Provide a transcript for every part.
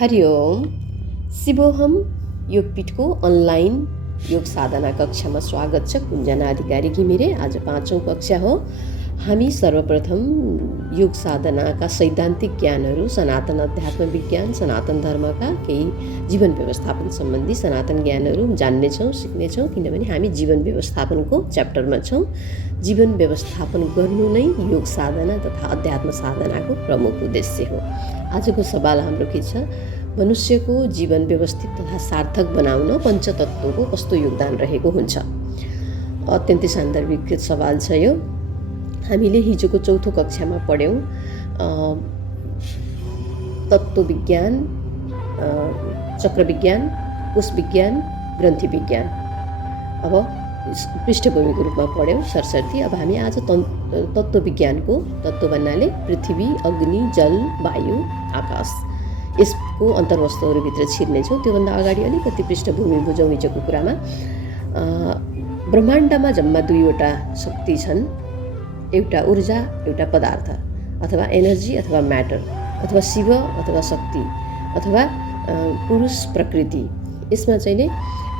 Hari Om. शिवोहम योगपीठको online योग साधना कक्षामा स्वागत छ। कुञ्जना अधिकारी घिमिरे। आज 5औं कक्षा हो। हामी सर्वप्रथम योग साधनाका सैद्धान्तिक ज्ञानहरू, सनातन अध्यात्म विज्ञान, सनातन धर्मका केही जीवन व्यवस्थापन सम्बन्धी सनातन ज्ञानहरू जान्नेछौँ, सिक्नेछौँ। किनभने हामी जीवन व्यवस्थापनको च्याप्टरमा छौँ। जीवन व्यवस्थापन गर्नु नै योग साधना तथा अध्यात्म साधनाको प्रमुख उद्देश्य हो। आजको सवाल हाम्रो के छ? मनुष्यको जीवन व्यवस्थित तथा सार्थक बनाउन पञ्चतत्त्वको कस्तो योगदान रहेको हुन्छ? अत्यन्तै सान्दर्भिक सवाल छ यो। हामीले हिजोको 4थो कक्षामा पढ्यौँ तत्त्व विज्ञान, चक्र विज्ञान, कोष विज्ञान, ग्रन्थि विज्ञान। अब पृष्ठभूमिको रूपमा पढ्यौँ सरसर्ती। अब हामी आज तत्त्व विज्ञानको, तत्त्व भन्नाले पृथ्वी, अग्नि, जल, वायु, आकाश, यसको अन्तर्वस्तुहरूभित्र छिर्नेछौँ। त्योभन्दा अगाडि अलिकति पृष्ठभूमि बुझौँ हिजोको कुरामा। ब्रह्माण्डमा जम्मा 2वटा शक्ति छन्। एउटा ऊर्जा, एउटा पदार्थ, अथवा एनर्जी अथवा म्याटर, अथवा शिव अथवा शक्ति, अथवा पुरुष प्रकृति। यसमा चाहिँ नि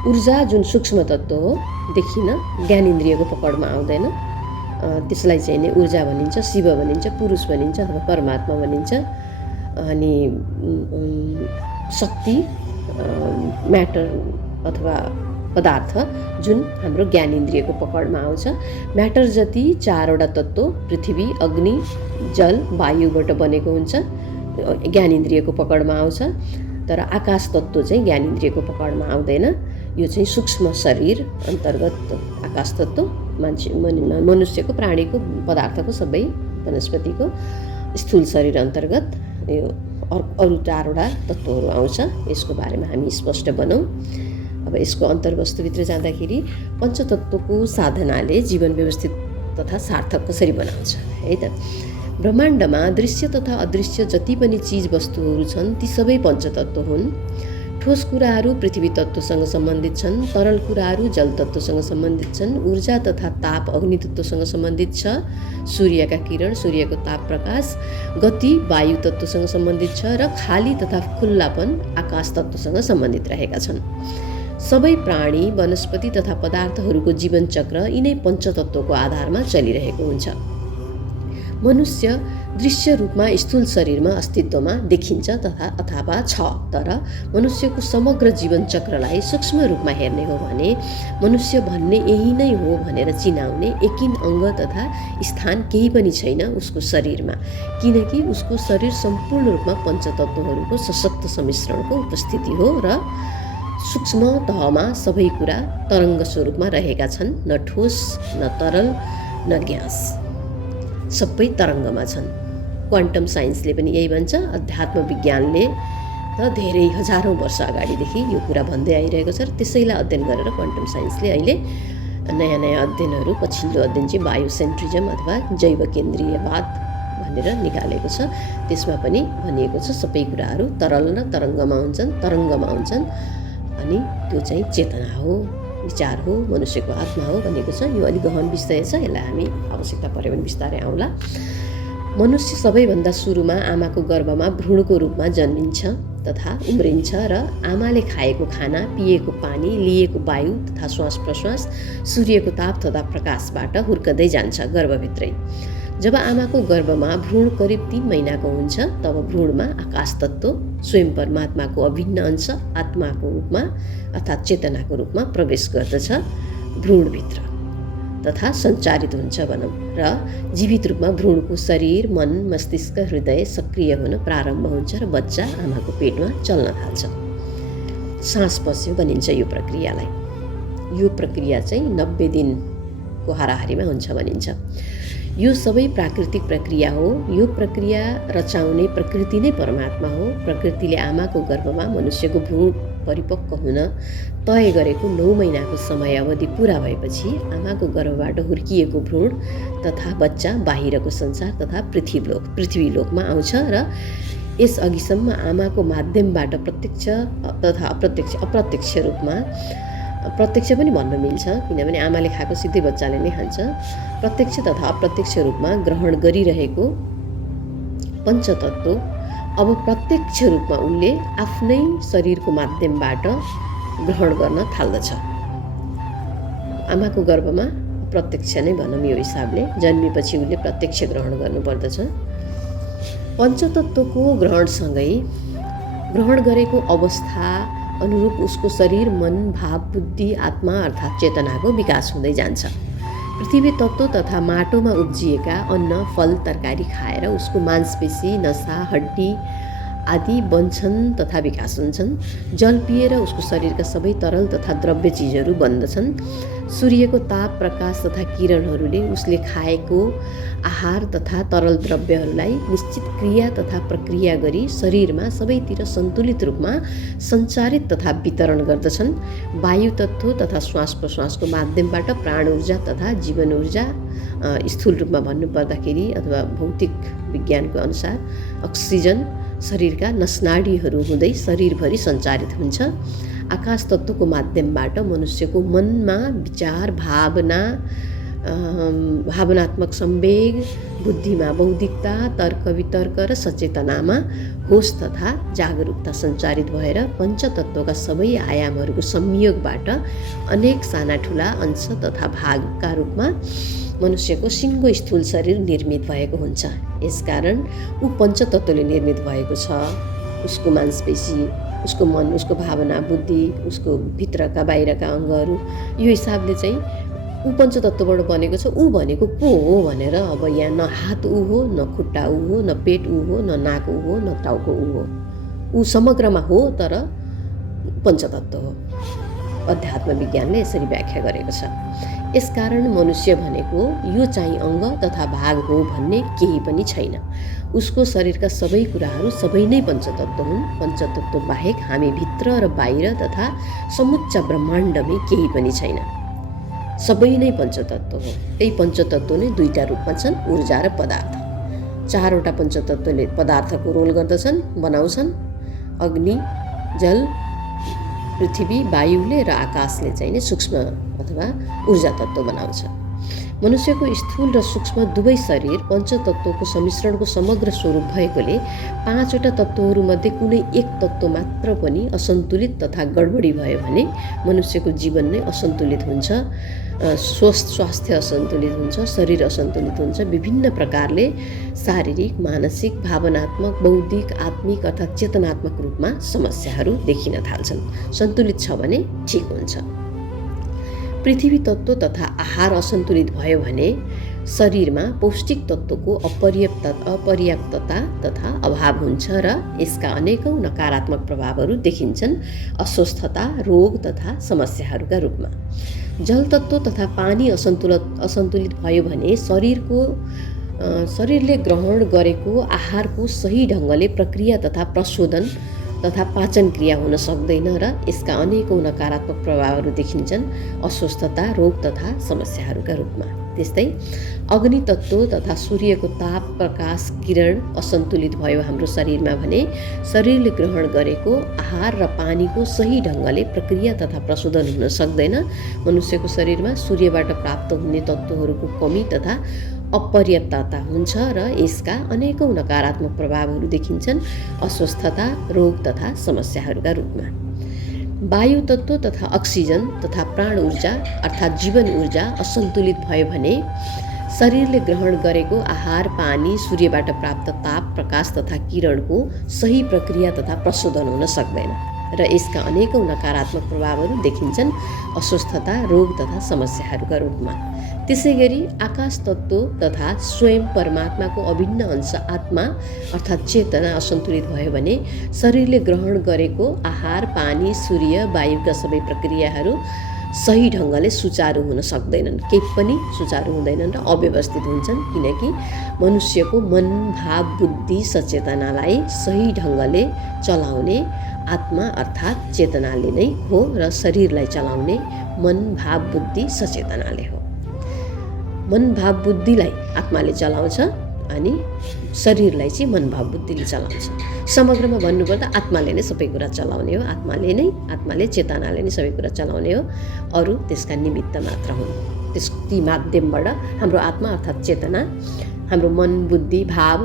ऊर्जा जुन सूक्ष्म तत्त्व हो, देखिन, ज्ञानेन्द्रियको पकडमा आउँदैन, त्यसलाई चाहिँ नि ऊर्जा भनिन्छ, शिव भनिन्छ, पुरुष भनिन्छ अथवा परमात्मा भनिन्छ। अनि शक्ति, म्याटर अथवा पदार्थ जुन हाम्रो ज्ञानेन्द्रियको पकडमा आउँछ। म्याटर जति 4वटा तत्त्व पृथ्वी, अग्नि, जल, वायुबाट बनेको हुन्छ, ज्ञानेन्द्रियको पकडमा आउँछ। तर आकाश तत्त्व चाहिँ ज्ञानेन्द्रियको पकडमा आउँदैन। यो चाहिँ सूक्ष्म शरीर अन्तर्गत आकाश तत्त्व मान्छे, मनुष्यको, प्राणीको, पदार्थको, सबै वनस्पतिको स्थूल शरीर अन्तर्गत यो अरू 4वटा तत्त्वहरू आउँछ। यसको बारेमा हामी स्पष्ट बनौँ। अब यसको अन्तर्वस्तुभित्र जाँदाखेरि पञ्चतत्त्वको साधनाले जीवन व्यवस्थित तथा सार्थक कसरी बनाउँछ है त? ब्रह्माण्डमा दृश्य तथा अदृश्य जति पनि चिज वस्तुहरू छन् ती सबै पञ्चतत्त्व हुन्। ठोस कुराहरू पृथ्वी तत्त्वसँग सम्बन्धित छन्, तरल कुराहरू जल तत्त्वसँग सम्बन्धित छन्, ऊर्जा तथा ताप अग्नि तत्त्वसँग सम्बन्धित छ, सूर्यका किरण, सूर्यको ताप प्रकाश, गति वायु तत्त्वसँग सम्बन्धित छ र खाली तथा खुल्लापन आकाश तत्त्वसँग सम्बन्धित रहेका छन्। सबै प्राणी, वनस्पति तथा पदार्थहरूको जीवन चक्र यिनै पञ्चतत्त्वको आधारमा चलिरहेको हुन्छ। मनुष्य दृश्य रूपमा स्थूल शरीरमा अस्तित्वमा देखिन्छ अथवा छ। तर मनुष्यको समग्र जीवन चक्रलाई सूक्ष्म रूपमा हेर्ने हो भने मनुष्य भन्ने यही नै हो भनेर चिनाउने एकिन अङ्ग तथा स्थान केही पनि छैन उसको शरीरमा, किनकि उसको शरीर सम्पूर्ण रूपमा पञ्चतत्त्वहरूको सशक्त सम्मिश्रणको उपस्थिति हो र सूक्ष्म तहमा सबै कुरा तरङ्ग स्वरूपमा रहेका छन्। न ठोस, न तरल, न ग्यास, सबै तरङ्गमा छन्। क्वान्टम साइन्सले पनि यही भन्छ। अध्यात्म विज्ञानले त धेरै हजारौँ वर्ष अगाडिदेखि यो कुरा भन्दै आइरहेको छ र त्यसैलाई अध्ययन गरेर क्वान्टम साइन्सले अहिले नयाँ नयाँ अध्ययनहरू, पछिल्लो अध्ययन चाहिँ बायोसेन्ट्रिजम अथवा जैव केन्द्रीयवाद भनेर निकालेको छ। त्यसमा पनि भनिएको छ सबै कुराहरू तरल र तरङ्गमा हुन्छन् अनि त्यो चाहिँ चेतना हो, विचार हो, मनुष्यको आत्मा हो भनेको छ। यो अलिक गहन विषय छ, यसलाई हामी आवश्यकता पऱ्यो भने बिस्तारै आउँला। मनुष्य सबैभन्दा सुरुमा आमाको गर्भमा भ्रूणको रूपमा जन्मिन्छ तथा उम्रिन्छ र आमाले खाएको खाना, पिएको पानी, लिएको वायु तथा श्वास प्रश्वास सूर्यको ताप तथा प्रकाशबाट हुर्कदै जान्छ गर्भभित्रै। जब आमाको गर्भमा भ्रूण करिब 3 महिनाको हुन्छ तब भ्रूणमा आकाश तत्त्व स्वयं परमात्माको अभिन्न अंश आत्माको रूपमा अर्थात् चेतनाको रूपमा प्रवेश गर्दछ भ्रूणभित्र तथा सञ्चारित हुन्छ भनौँ र जीवित रूपमा भ्रूणको शरीर, मन, मस्तिष्क, हृदय सक्रिय हुन प्रारम्भ हुन्छ र बच्चा आमाको पेटमा चल्न थाल्छ। सास पस्यो भनिन्छ यो प्रक्रियालाई। यो प्रक्रिया चाहिँ 90 दिनको हाराहारीमा हुन्छ भनिन्छ। यो सबै प्राकृतिक प्रक्रिया हो। यो प्रक्रिया रचाउने प्रकृति नै परमात्मा हो। प्रकृतिले आमाको गर्भमा मनुष्यको भ्रूण परिपक्व हुन तय गरेको 9 महिनाको समय अवधि पुरा भएपछि आमाको गर्भबाट हुर्किएको भ्रूण तथा बच्चा बाहिरको संसार तथा पृथ्वीलोकमा आउँछ र यस अघिसम्म आमाको माध्यमबाट प्रत्यक्ष तथा अप्रत्यक्ष रूपमा, प्रत्यक्ष पनि भन्न मिल्छ किनभने आमाले खाएको सिधै बच्चाले नै खान्छ, प्रत्यक्ष तथा अप्रत्यक्ष रूपमा ग्रहण गरिरहेको पञ्चतत्त्व अब प्रत्यक्ष रूपमा उसले आफ्नै शरीरको माध्यमबाट ग्रहण गर्न थाल्दछ। आमाको गर्भमा प्रत्यक्ष नै भनौँ यो हिसाबले, जन्मेपछि उसले प्रत्यक्ष ग्रहण गर्नुपर्दछ। पञ्चतत्त्वको ग्रहणसँगै ग्रहण गरेको अवस्था अनुरूप उसको शरीर, मन, भाव, बुद्धि, आत्मा अर्थात् चेतनाको विकास हुँदै जान्छ। पृथ्वी तत्त्व तथा माटोमा उब्जिएका अन्न, फल, तरकारी खाएर उसको मांसपेशी, नसा, हड्डी आदि बन्छन् तथा विकास हुन्छन्। जल पिएर उसको शरीरका सबै तरल तथा द्रव्य चिजहरू बन्दछन्। सूर्यको ताप, प्रकाश तथा किरणहरूले उसले खाएको आहार तथा तरल द्रव्यहरूलाई निश्चित क्रिया तथा प्रक्रिया गरी शरीरमा सबैतिर सन्तुलित रूपमा सञ्चारित तथा वितरण गर्दछन्। वायु तत्त्व तथा श्वास प्रश्वासको माध्यमबाट प्राण ऊर्जा तथा जीवन ऊर्जा, स्थूल रूपमा भन्नुपर्दाखेरि अथवा भौतिक विज्ञानको अनुसार अक्सिजन शरीरका नसनाडीहरू हुँदै शरीरभरि सञ्चारित हुन्छ। आकाश तत्त्वको माध्यमबाट मनुष्यको मनमा विचार, भावनात्मक संवेग, बुद्धिमा बौद्धिकता, तर्क वितर्क र सचेतनामा होस तथा जागरुकता सञ्चारित भएर पञ्चतत्त्वका सबै आयामहरूको संयोगबाट अनेक साना ठुला अंश तथा भागका रूपमा मनुष्यको सिङ्गो स्थूल शरीर निर्मित भएको हुन्छ। यसकारण ऊ पञ्चतत्त्वले निर्मित भएको छ। उसको मांसपेशी, उसको मन, उसको भावना, बुद्धि, उसको भित्रका बाहिरका अङ्गहरू, यो हिसाबले चाहिँ ऊ पञ्चतत्त्वबाट बनेको छ। ऊ भनेको को हो भनेर अब यहाँ न हात ऊ हो, न खुट्टा ऊ हो, न पेट ऊ हो, न नाक ऊ हो, न टाउको ऊ हो। ऊ समग्रमा हो तर पञ्चतत्त्व हो। अध्यात्म विज्ञानले यसरी व्याख्या गरेको छ। यसकारण मनुष्य भनेको यो चाहिँ अङ्ग तथा भाग हो भन्ने केही पनि छैन। उसको शरीरका सबै कुराहरू सबै नै पञ्चतत्त्व हुन्। पञ्चतत्त्व बाहेक हामी भित्र र बाहिर तथा समुच्च ब्रह्माण्डमै केही पनि छैन। सबै नै पञ्चतत्त्व हो। त्यही पञ्चतत्त्व नै दुईटा रूपमा छन्, ऊर्जा र पदार्थ। चारवटा पञ्चतत्त्वले पदार्थको रोल गर्दछन्, बनाउँछन्। अग्नि, जल, पृथ्वी, वायुले र आकाशले चाहिँ नै सूक्ष्म अथवा ऊर्जा तत्त्व बनाउँछ। मनुष्यको स्थूल र सूक्ष्म दुवै शरीर पञ्चतत्त्वको सम्मिश्रणको समग्र स्वरूप भएकोले पाँचवटा तत्त्वहरूमध्ये कुनै एक तत्त्व मात्र पनि असन्तुलित तथा गडबडी भयो भने मनुष्यको जीवन नै असन्तुलित हुन्छ। स्वास्थ्य असन्तुलित हुन्छ, शरीर असन्तुलित हुन्छ। विभिन्न प्रकारले शारीरिक, मानसिक, भावनात्मक, बौद्धिक, आत्मिक अर्थात् चेतनात्मक रूपमा समस्याहरू देखिन थाल्छन्। सन्तुलित छ भने ठिक हुन्छ। पृथ्वी तत्त्व तथा आहार असन्तुलित भयो भने शरीरमा पौष्टिक तत्त्वको अपर्याप्तता तथा अभाव हुन्छ र यसका अनेकौं नकारात्मक प्रभावहरू देखिन्छन्, अस्वस्थता, रोग तथा समस्याहरूका रूपमा। जल तत्त्व तथा पानी असन्तुलित भयो भने शरीरले ग्रहण गरेको आहारको सही ढङ्गले प्रक्रिया तथा प्रशोधन तथा पाचन क्रिया हुन सक्दैन र यसका अनेकौं नकारात्मक प्रभावहरू देखिन्छन्, अस्वस्थता, रोग तथा समस्याहरूका रूपमा। त्यस्तै अग्नि तत्त्व तथा सूर्यको ताप, प्रकाश, किरण असन्तुलित भयो हाम्रो शरीरमा भने शरीरले ग्रहण गरेको आहार र पानीको सही ढङ्गले प्रक्रिया तथा प्रशोधन हुन सक्दैन। मनुष्यको शरीरमा सूर्यबाट प्राप्त हुने तत्त्वहरूको कमी तथा अपर्याप्तता हुन्छ र यसका अनेकौं नकारात्मक प्रभावहरू देखिन्छन्, अस्वस्थता, रोग तथा समस्याहरूका रूपमा। वायु तत्त्व तथा अक्सिजन तथा प्राण ऊर्जा अर्थात् जीवन ऊर्जा असन्तुलित भयो भने शरीरले ग्रहण गरेको आहार, पानी, सूर्यबाट प्राप्त ताप, प्रकाश तथा किरणको सही प्रक्रिया तथा प्रशोधन हुन सक्दैन र यसका अनेकौं नकारात्मक प्रभावहरू देखिन्छन्, अस्वस्थता, रोग तथा समस्याहरूका रूपमा। त्यसैगरी आकाश तत्त्व तथा स्वयं परमात्माको अभिन्न अंश आत्मा अर्थात् चेतना असन्तुलित भयो भने शरीरले ग्रहण गरेको आहार, पानी, सूर्य, वायुका सबै प्रक्रियाहरू सही ढङ्गले सुचारू हुन सक्दैनन्, केही पनि सुचारू हुँदैनन् र अव्यवस्थित हुन्छन्, किनकि मनुष्यको मन, भाव, बुद्धि, सचेतनालाई सही ढङ्गले चलाउने आत्मा अर्थात् चेतनाले नै हो र शरीरलाई चलाउने मन, भाव, बुद्धि, सचेतनाले हो। मन, भाव, बुद्धिलाई आत्माले चलाउँछ अनि शरीरलाई चाहिँ मन, भाव, बुद्धिले चलाउँछ। समग्रमा भन्नुपर्दा आत्माले नै सबै कुरा चलाउने हो, आत्माले चेतनाले नै सबै कुरा चलाउने हो, अरू त्यसका निमित्त मात्र हुन्। ती माध्यमबाट हाम्रो आत्मा अर्थात् चेतना, हाम्रो मन, बुद्धि, भाव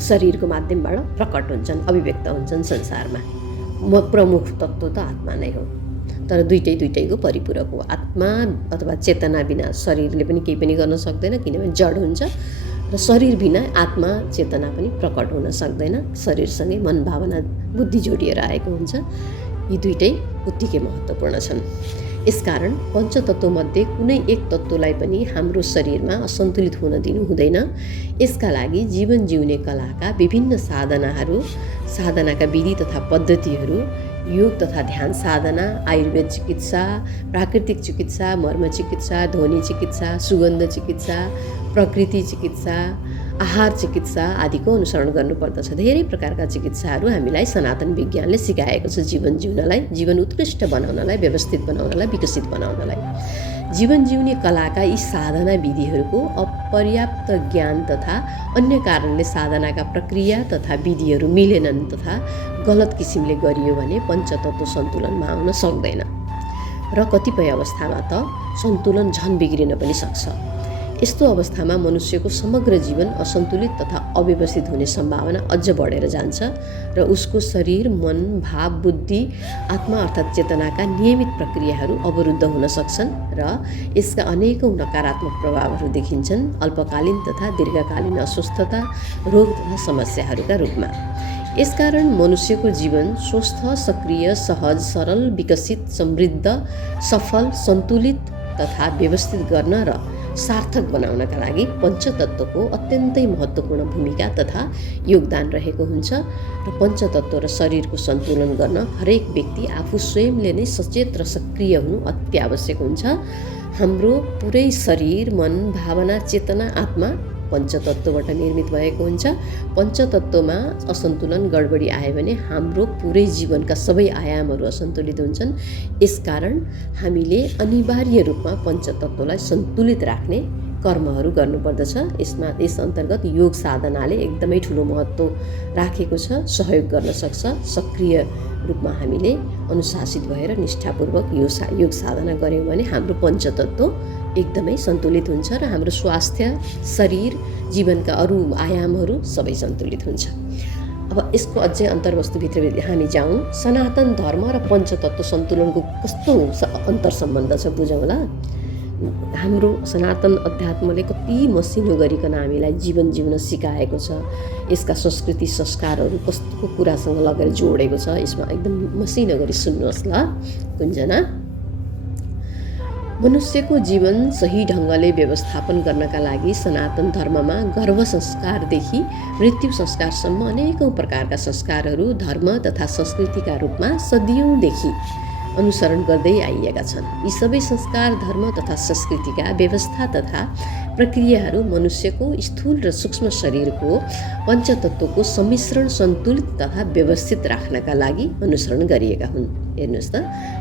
शरीरको माध्यमबाट प्रकट हुन्छन्, अभिव्यक्त हुन्छन् संसारमा। प्रमुख तत्त्व त आत्मा नै हो, तर दुइटैको परिपूरक हो। आत्मा अथवा चेतना बिना शरीरले पनि केही पनि गर्न सक्दैन, किनभने जड हुन्छ, र शरीर बिना आत्मा चेतना पनि प्रकट हुन सक्दैन। शरीरसँगै मन, भावना, बुद्धि जोडिएर आएको हुन्छ। यी दुइटै उत्तिकै महत्त्वपूर्ण छन्। यसकारण पञ्चतत्त्वमध्ये कुनै एक तत्त्वलाई पनि हाम्रो शरीरमा असन्तुलित हुन दिनु हुँदैन। यसका लागि जीवन जिउने कलाका विभिन्न साधनाका विधि तथा पद्धतिहरू, योग तथा ध्यान साधना, आयुर्वेद चिकित्सा, प्राकृतिक चिकित्सा, मर्म चिकित्सा, ध्वनि चिकित्सा, सुगन्ध चिकित्सा, प्रकृति चिकित्सा, आहार चिकित्सा आदिको अनुसरण गर्नुपर्दछ। धेरै प्रकारका चिकित्साहरू हामीलाई सनातन विज्ञानले सिकाएको छ जीवन जिउनलाई, जीवन उत्कृष्ट बनाउनलाई, व्यवस्थित बनाउनलाई, विकसित बनाउनलाई। जीवन जिउने कलाका यी साधना विधिहरूको अपर्याप्त ज्ञान तथा अन्य कारणले साधनाका प्रक्रिया तथा विधिहरू मिलेनन् तथा गलत किसिमले गरियो भने पञ्चतत्त्व सन्तुलनमा आउन सक्दैन, र कतिपय अवस्थामा त सन्तुलन झन बिग्रिन पनि सक्छ। यस्तो अवस्थामा मनुष्यको समग्र जीवन असन्तुलित तथा अव्यवस्थित हुने सम्भावना अझ बढेर जान्छ, र उसको शरीर, मन, भाव, बुद्धि, आत्मा अर्थात् चेतनाका नियमित प्रक्रियाहरू अवरुद्ध हुन सक्छन्, र यसका अनेकौं नकारात्मक प्रभावहरू देखिन्छन्, अल्पकालीन तथा दीर्घकालीन अस्वस्थता, रोग तथा समस्याहरूका रूपमा। यसकारण मनुष्यको जीवन स्वस्थ, सक्रिय, सहज, सरल, विकसित, समृद्ध, सफल, सन्तुलित तथा व्यवस्थित गर्न र सार्थक बनाउनका लागि पञ्चतत्त्वको अत्यन्तै महत्त्वपूर्ण भूमिका तथा योगदान रहेको हुन्छ, र पञ्चतत्त्व र शरीरको सन्तुलन गर्न हरेक व्यक्ति आफू स्वयंले नै सचेत र सक्रिय हुनु अति आवश्यक हुन्छ। हाम्रो पुरै शरीर, मन, भावना, चेतना, आत्मा पञ्चतत्त्वबाट निर्मित भएको हुन्छ। पञ्चतत्त्वमा असन्तुलन, गडबडी आयो भने हाम्रो पुरै जीवनका सबै आयामहरू असन्तुलित हुन्छन्। यसकारण हामीले अनिवार्य रूपमा पञ्चतत्त्वलाई सन्तुलित राख्ने कर्महरू गर्नुपर्दछ। यस अन्तर्गत योग साधनाले एकदमै ठुलो महत्त्व राखेको छ, सहयोग गर्न सक्छ। सक्रिय रूपमा हामीले अनुशासित भएर निष्ठापूर्वक योग साधना गऱ्यौँ भने हाम्रो पञ्चतत्त्व एकदमै सन्तुलित हुन्छ, र हाम्रो स्वास्थ्य, शरीर, जीवनका अरू आयामहरू सबै सन्तुलित हुन्छ। अब यसको अझै अन्तर्वस्तुभित्र हामी जाउँ। सनातन धर्म र पञ्चतत्त्व सन्तुलनको कस्तो अन्तर सम्बन्ध छ बुझौँला। हाम्रो सनातन अध्यात्मले कति मसिनो गरिकन हामीलाई जीवन जिउन सिकाएको छ, यसका संस्कृति संस्कारहरू कस्तो कुरासँग लगेर जोडेको छ, यसमा एकदम मसिनो गरी सुन्नुहोस् ल कुञ्जना। मनुष्यको जीवन सही ढङ्गले व्यवस्थापन गर्नका लागि सनातन धर्ममा गर्भ संस्कारदेखि मृत्यु संस्कारसम्म अनेकौं प्रकारका संस्कारहरू धर्म तथा संस्कृतिका रूपमा सदियौँदेखि अनुसरण गर्दै आइएका छन्। यी सबै संस्कार, धर्म तथा संस्कृतिका व्यवस्था तथा प्रक्रियाहरू मनुष्यको स्थूल र सूक्ष्म शरीरको पञ्चतत्त्वको सम्मिश्रण सन्तुलित तथा व्यवस्थित राख्नका लागि अनुसरण गरिएका हुन्। हेर्नुहोस् त,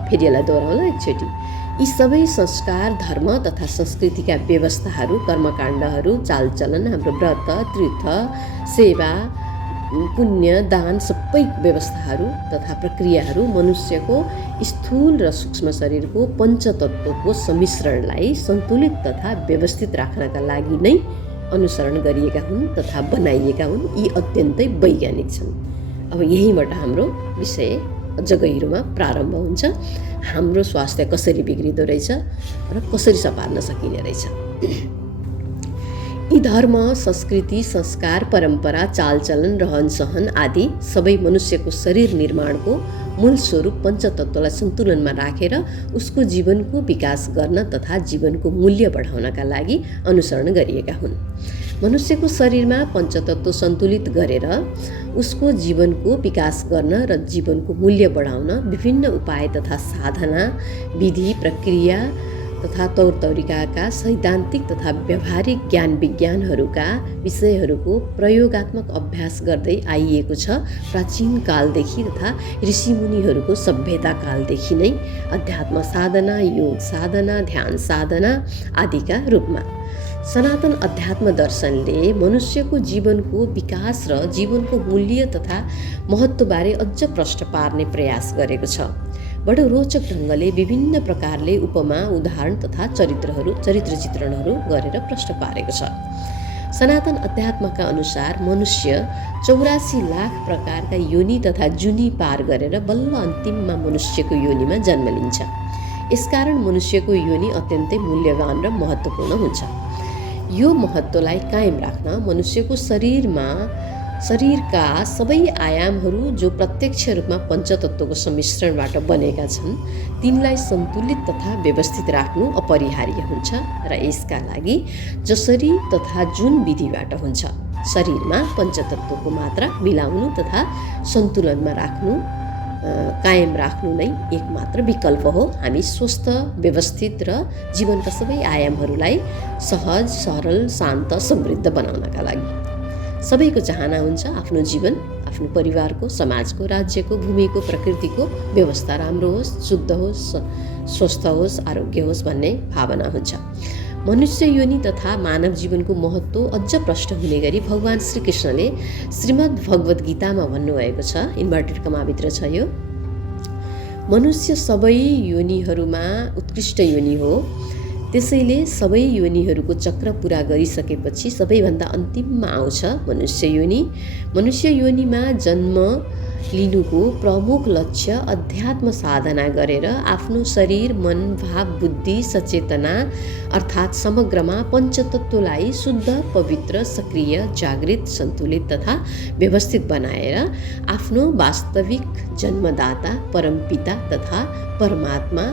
फेरि यसलाई दोहोऱ्याउँला एकचोटि। यी सबै संस्कार, धर्म तथा संस्कृतिका व्यवस्थाहरू, कर्मकाण्डहरू, चालचलन, हाम्रो व्रत, तीर्थ, सेवा, पुण्य, दान, सबै व्यवस्थाहरू तथा प्रक्रियाहरू मनुष्यको स्थूल र सूक्ष्म शरीरको पञ्चतत्त्वको सम्मिश्रणलाई सन्तुलित तथा व्यवस्थित राख्नका लागि नै अनुसरण गरिएका हुन् तथा बनाइएका हुन्। यी अत्यन्तै वैज्ञानिक छन्। अब यहीँबाट हाम्रो विषय अझ गहिरोमा प्रारम्भ हुन्छ। हाम्रो स्वास्थ्य कसरी बिग्रिँदो रहेछ र कसरी सपार्न सकिने रहेछ। यी धर्म, संस्कृति, संस्कार, परम्परा, चालचलन, रहनसहन आदि सबै मनुष्यको शरीर निर्माणको मूल स्वरूप पञ्चतत्त्वलाई सन्तुलनमा राखेर उसको जीवनको विकास गर्न तथा जीवनको मूल्य बढाउनका लागि अनुसरण गरिएका हुन्। मनुष्यको शरीरमा पञ्चतत्त्व सन्तुलित गरेर उसको जीवनको विकास गर्न र जीवनको मूल्य बढाउन विभिन्न उपाय तथा साधना, विधि, प्रक्रिया तथा तौर तरिकाका सैद्धान्तिक तथा व्यावहारिक ज्ञान विज्ञानहरूका विषयहरूको प्रयोगात्मक अभ्यास गर्दै आइएको छ। प्राचीन कालदेखि तथा ऋषिमुनिहरूको सभ्यता कालदेखि नै अध्यात्म साधना, योग साधना, ध्यान साधना आदिका रूपमा सनातन अध्यात्म दर्शनले मनुष्यको जीवनको विकास र जीवनको मूल्य तथा महत्त्वबारे अझ प्रश्न पार्ने प्रयास गरेको छ। बडो रोचक ढङ्गले विभिन्न प्रकारले उपमा, उदाहरण तथा चरित्र चित्रणहरू गरेर प्रश्न पारेको छ। सनातन अध्यात्मका अनुसार मनुष्य 84 लाख प्रकारका योनि तथा जुनी पार गरेर बल्ल अन्तिममा मनुष्यको योनिमा जन्म लिन्छ। यसकारण मनुष्यको योनि अत्यन्तै मूल्यवान र महत्त्वपूर्ण हुन्छ। यो महत्त्वलाई कायम राख्न मनुष्यको शरीरका सबै आयामहरू जो प्रत्यक्ष रूपमा पञ्चतत्त्वको सम्मिश्रणबाट बनेका छन् तिनलाई सन्तुलित तथा व्यवस्थित राख्नु अपरिहार्य हुन्छ र यसका लागि जसरी तथा जुन विधिबाट हुन्छ शरीरमा पञ्चतत्त्वको मात्रा मिलाउनु तथा सन्तुलनमा राख्नु कायम राख्नु नै एकमात्र विकल्प हो। हामी स्वस्थ व्यवस्थित र जीवनका सबै आयामहरूलाई सहज सरल शान्त समृद्ध बनाउनका लागि। सबैको चाहना हुन्छ आफ्नो जीवन आफ्नो परिवारको समाजको राज्यको भूमिको प्रकृतिको व्यवस्था राम्रो होस् शुद्ध होस् स्वस्थ होस् आरोग्य होस् भन्ने भावना हुन्छ। मनुष्य योनि तथा मानव जीवनको महत्त्व अझ प्रष्ट हुने गरी भगवान श्रीकृष्णले श्रीमद् भगवत गीतामा भन्नुभएको छ, इन्भर्टेड कमाभित्र छ यो, मनुष्य सबै योनिहरूमा उत्कृष्ट योनि हो। त्यसैले सबै योनिहरूको चक्र पुरा गरिसकेपछि सबैभन्दा अन्तिममा आउँछ मनुष्य योनि। मनुष्य योनिमा जन्म लिनुको प्रमुख लक्ष्य अध्यात्म साधना गरेर आफ्नो शरीर मन भाव बुद्धि सचेतना अर्थात् समग्रमा पञ्चतत्त्वलाई शुद्ध पवित्र सक्रिय जागृत सन्तुलित तथा व्यवस्थित बनाएर आफ्नो वास्तविक जन्मदाता परमपिता तथा परमात्मा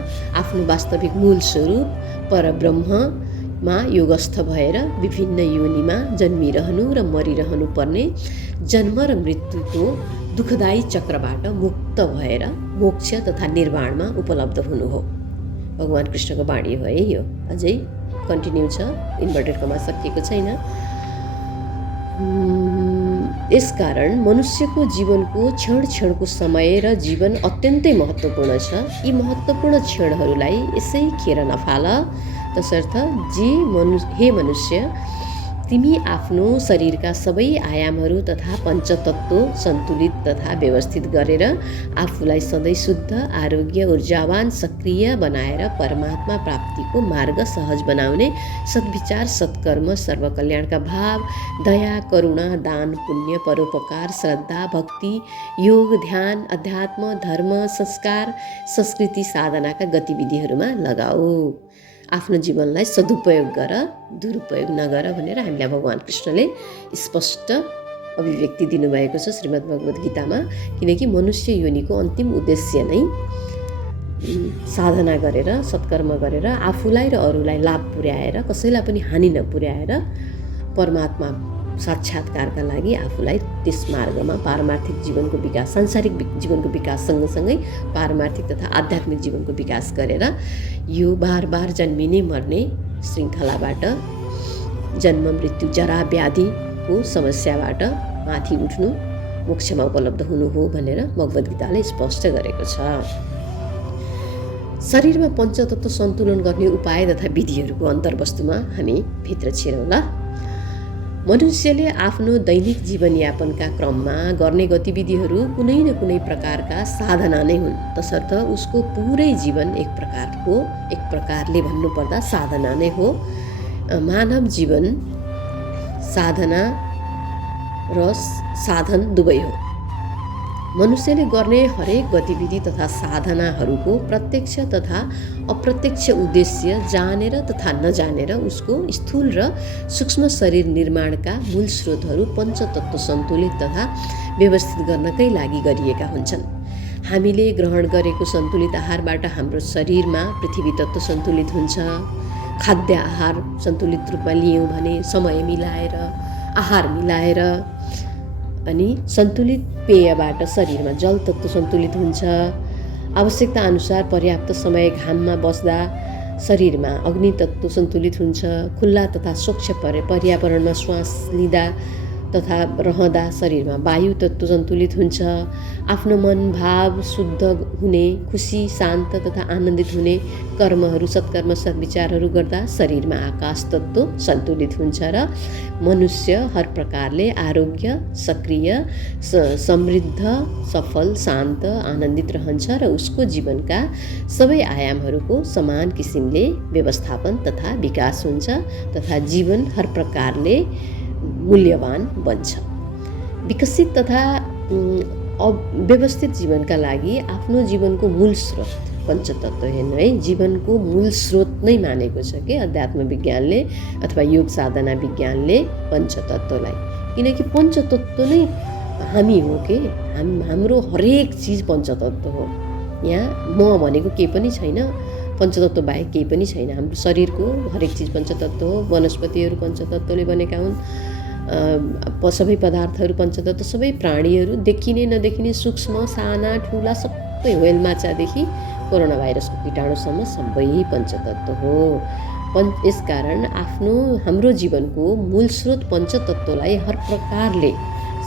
आफ्नो वास्तविक मूल स्वरूप परब्रह्ममा योगस्थ भएर विभिन्न योनिमा जन्मिरहनु र मरिरहनु पर्ने जन्म र मृत्युको दुःखदायी चक्रबाट मुक्त भएर मोक्ष तथा निर्वाणमा उपलब्ध हुनु हो। भगवान कृष्णको वाणी हो है यो। अझै कन्टिन्यू छ, इन्भर्टेड कमा सकिएको छैन। यसकारण मनुष्यको जीवनको क्षण क्षणको समय र जीवन अत्यन्तै महत्त्वपूर्ण छ। यी महत्त्वपूर्ण क्षणहरूलाई यसै खेर नफाल। तसर्थ हे मनुष्य तिमी आफ्नो शरीरका सबै आयामहरू तथा पञ्चतत्त्व सन्तुलित तथा व्यवस्थित गरेर आफूलाई सधैँ शुद्ध आरोग्य ऊर्जावान सक्रिय बनाएर परमात्मा प्राप्तिको मार्ग सहज बनाउने सद्विचार सत्कर्म सर्वकल्याणका भाव दया करुणा दान पुण्य परोपकार श्रद्धा भक्ति योग ध्यान अध्यात्म धर्म संस्कार संस्कृति साधनाका गतिविधिहरूमा लगाऊ। आफ्नो जीवनलाई सदुपयोग गर दुरुपयोग नगर भनेर हामीलाई भगवान कृष्णले स्पष्ट अभिव्यक्ति दिनुभएको छ श्रीमद् भगवत गीतामा। किनकि मनुष्य योनिको अन्तिम उद्देश्य नै साधना गरेर सत्कर्म गरेर आफूलाई र अरूलाई लाभ पुर्याएर कसैलाई पनि हानि नपुर्याएर परमात्मा साक्षात्कारका लागि आफूलाई त्यस मार्गमा पारमार्थिक जीवनको विकास सांसारिक जीवनको विकास सँगसँगै पारमार्थिक तथा आध्यात्मिक जीवनको विकास गरेर यो बार बार जन्मिने मर्ने श्रृङ्खलाबाट जन्म मृत्यु जरा व्याधिको समस्याबाट माथि उठ्नु मोक्षमा उपलब्ध हुनु हो भनेर भगवत गीताले स्पष्ट गरेको छ। शरीरमा पञ्चतत्त्व सन्तुलन गर्ने उपाय तथा विधिहरूको अन्तर्वस्तुमा हामी भित्र छिरौँला। मनुष्यले आफ्नो दैनिक जीवनयापनका क्रममा गर्ने गतिविधिहरू कुनै न कुनै प्रकारका साधना नै हुन्। तसर्थ उसको पुरै जीवन एक प्रकारले भन्नुपर्दा साधना नै हो। मानव जीवन साधना र साधन दुवै हो। मनुष्यले गर्ने हरेक गतिविधि तथा साधनाहरूको प्रत्यक्ष तथा अप्रत्यक्ष उद्देश्य जानेर तथा नजानेर उसको स्थूल र सूक्ष्म शरीर निर्माणका मूल स्रोतहरू पञ्चतत्त्व सन्तुलित तथा व्यवस्थित गर्नकै लागि गरिएका हुन्छन्। हामीले ग्रहण गरेको सन्तुलित आहारबाट हाम्रो शरीरमा पृथ्वी तत्त्व सन्तुलित हुन्छ। खाद्य आहार सन्तुलित रूपमा लियौँ भने समय मिलाएर आहार मिलाएर अनि सन्तुलित पेयबाट शरीरमा जल तत्त्व सन्तुलित हुन्छ। आवश्यकता अनुसार पर्याप्त समय घाममा बस्दा शरीरमा अग्नि तत्त्व सन्तुलित हुन्छ। खुल्ला तथा स्वच्छ पर्यावरणमा श्वास लिँदा तथा रहँदा शरीरमा वायु तत्त्व सन्तुलित हुन्छ। आफ्नो मन भाव शुद्ध हुने खुसी शान्त तथा आनन्दित हुने कर्महरू सत्कर्म सद्विचारहरू गर्दा शरीरमा आकाश तत्त्व सन्तुलित हुन्छ र मनुष्य हर प्रकारले आरोग्य सक्रिय समृद्ध सफल शान्त आनन्दित रहन्छ र उसको जीवनका सबै आयामहरूको समान किसिमले व्यवस्थापन तथा विकास हुन्छ तथा जीवन हर प्रकारले मूल्यवान बन्छ। विकसित तथा व्यवस्थित जीवनका लागि आफ्नो जीवनको मूल स्रोत पञ्चतत्त्व हेर्नु है, जीवनको मूल स्रोत नै मानेको छ कि अध्यात्म विज्ञानले अथवा योग साधना विज्ञानले पञ्चतत्त्वलाई। किनकि पञ्चतत्त्व नै हामी हो कि हाम्रो हरेक चिज पञ्चतत्त्व हो। यहाँ म भनेको केही पनि छैन, पञ्चतत्त्व बाहेक केही पनि छैन। हाम्रो शरीरको हरेक चिज पञ्चतत्त्व हो, वनस्पतिहरू पञ्चतत्त्वले बनेका हुन्, सबै पदार्थहरू पञ्चतत्त्व, सबै प्राणीहरू देखिने नदेखिने सूक्ष्म साना ठुला सबै व्हेल माछादेखि कोरोना भाइरसको कीटाणुसम्म सबै पञ्चतत्त्व हो। यसकारण हाम्रो जीवनको मूल स्रोत पञ्चतत्त्वलाई हर प्रकारले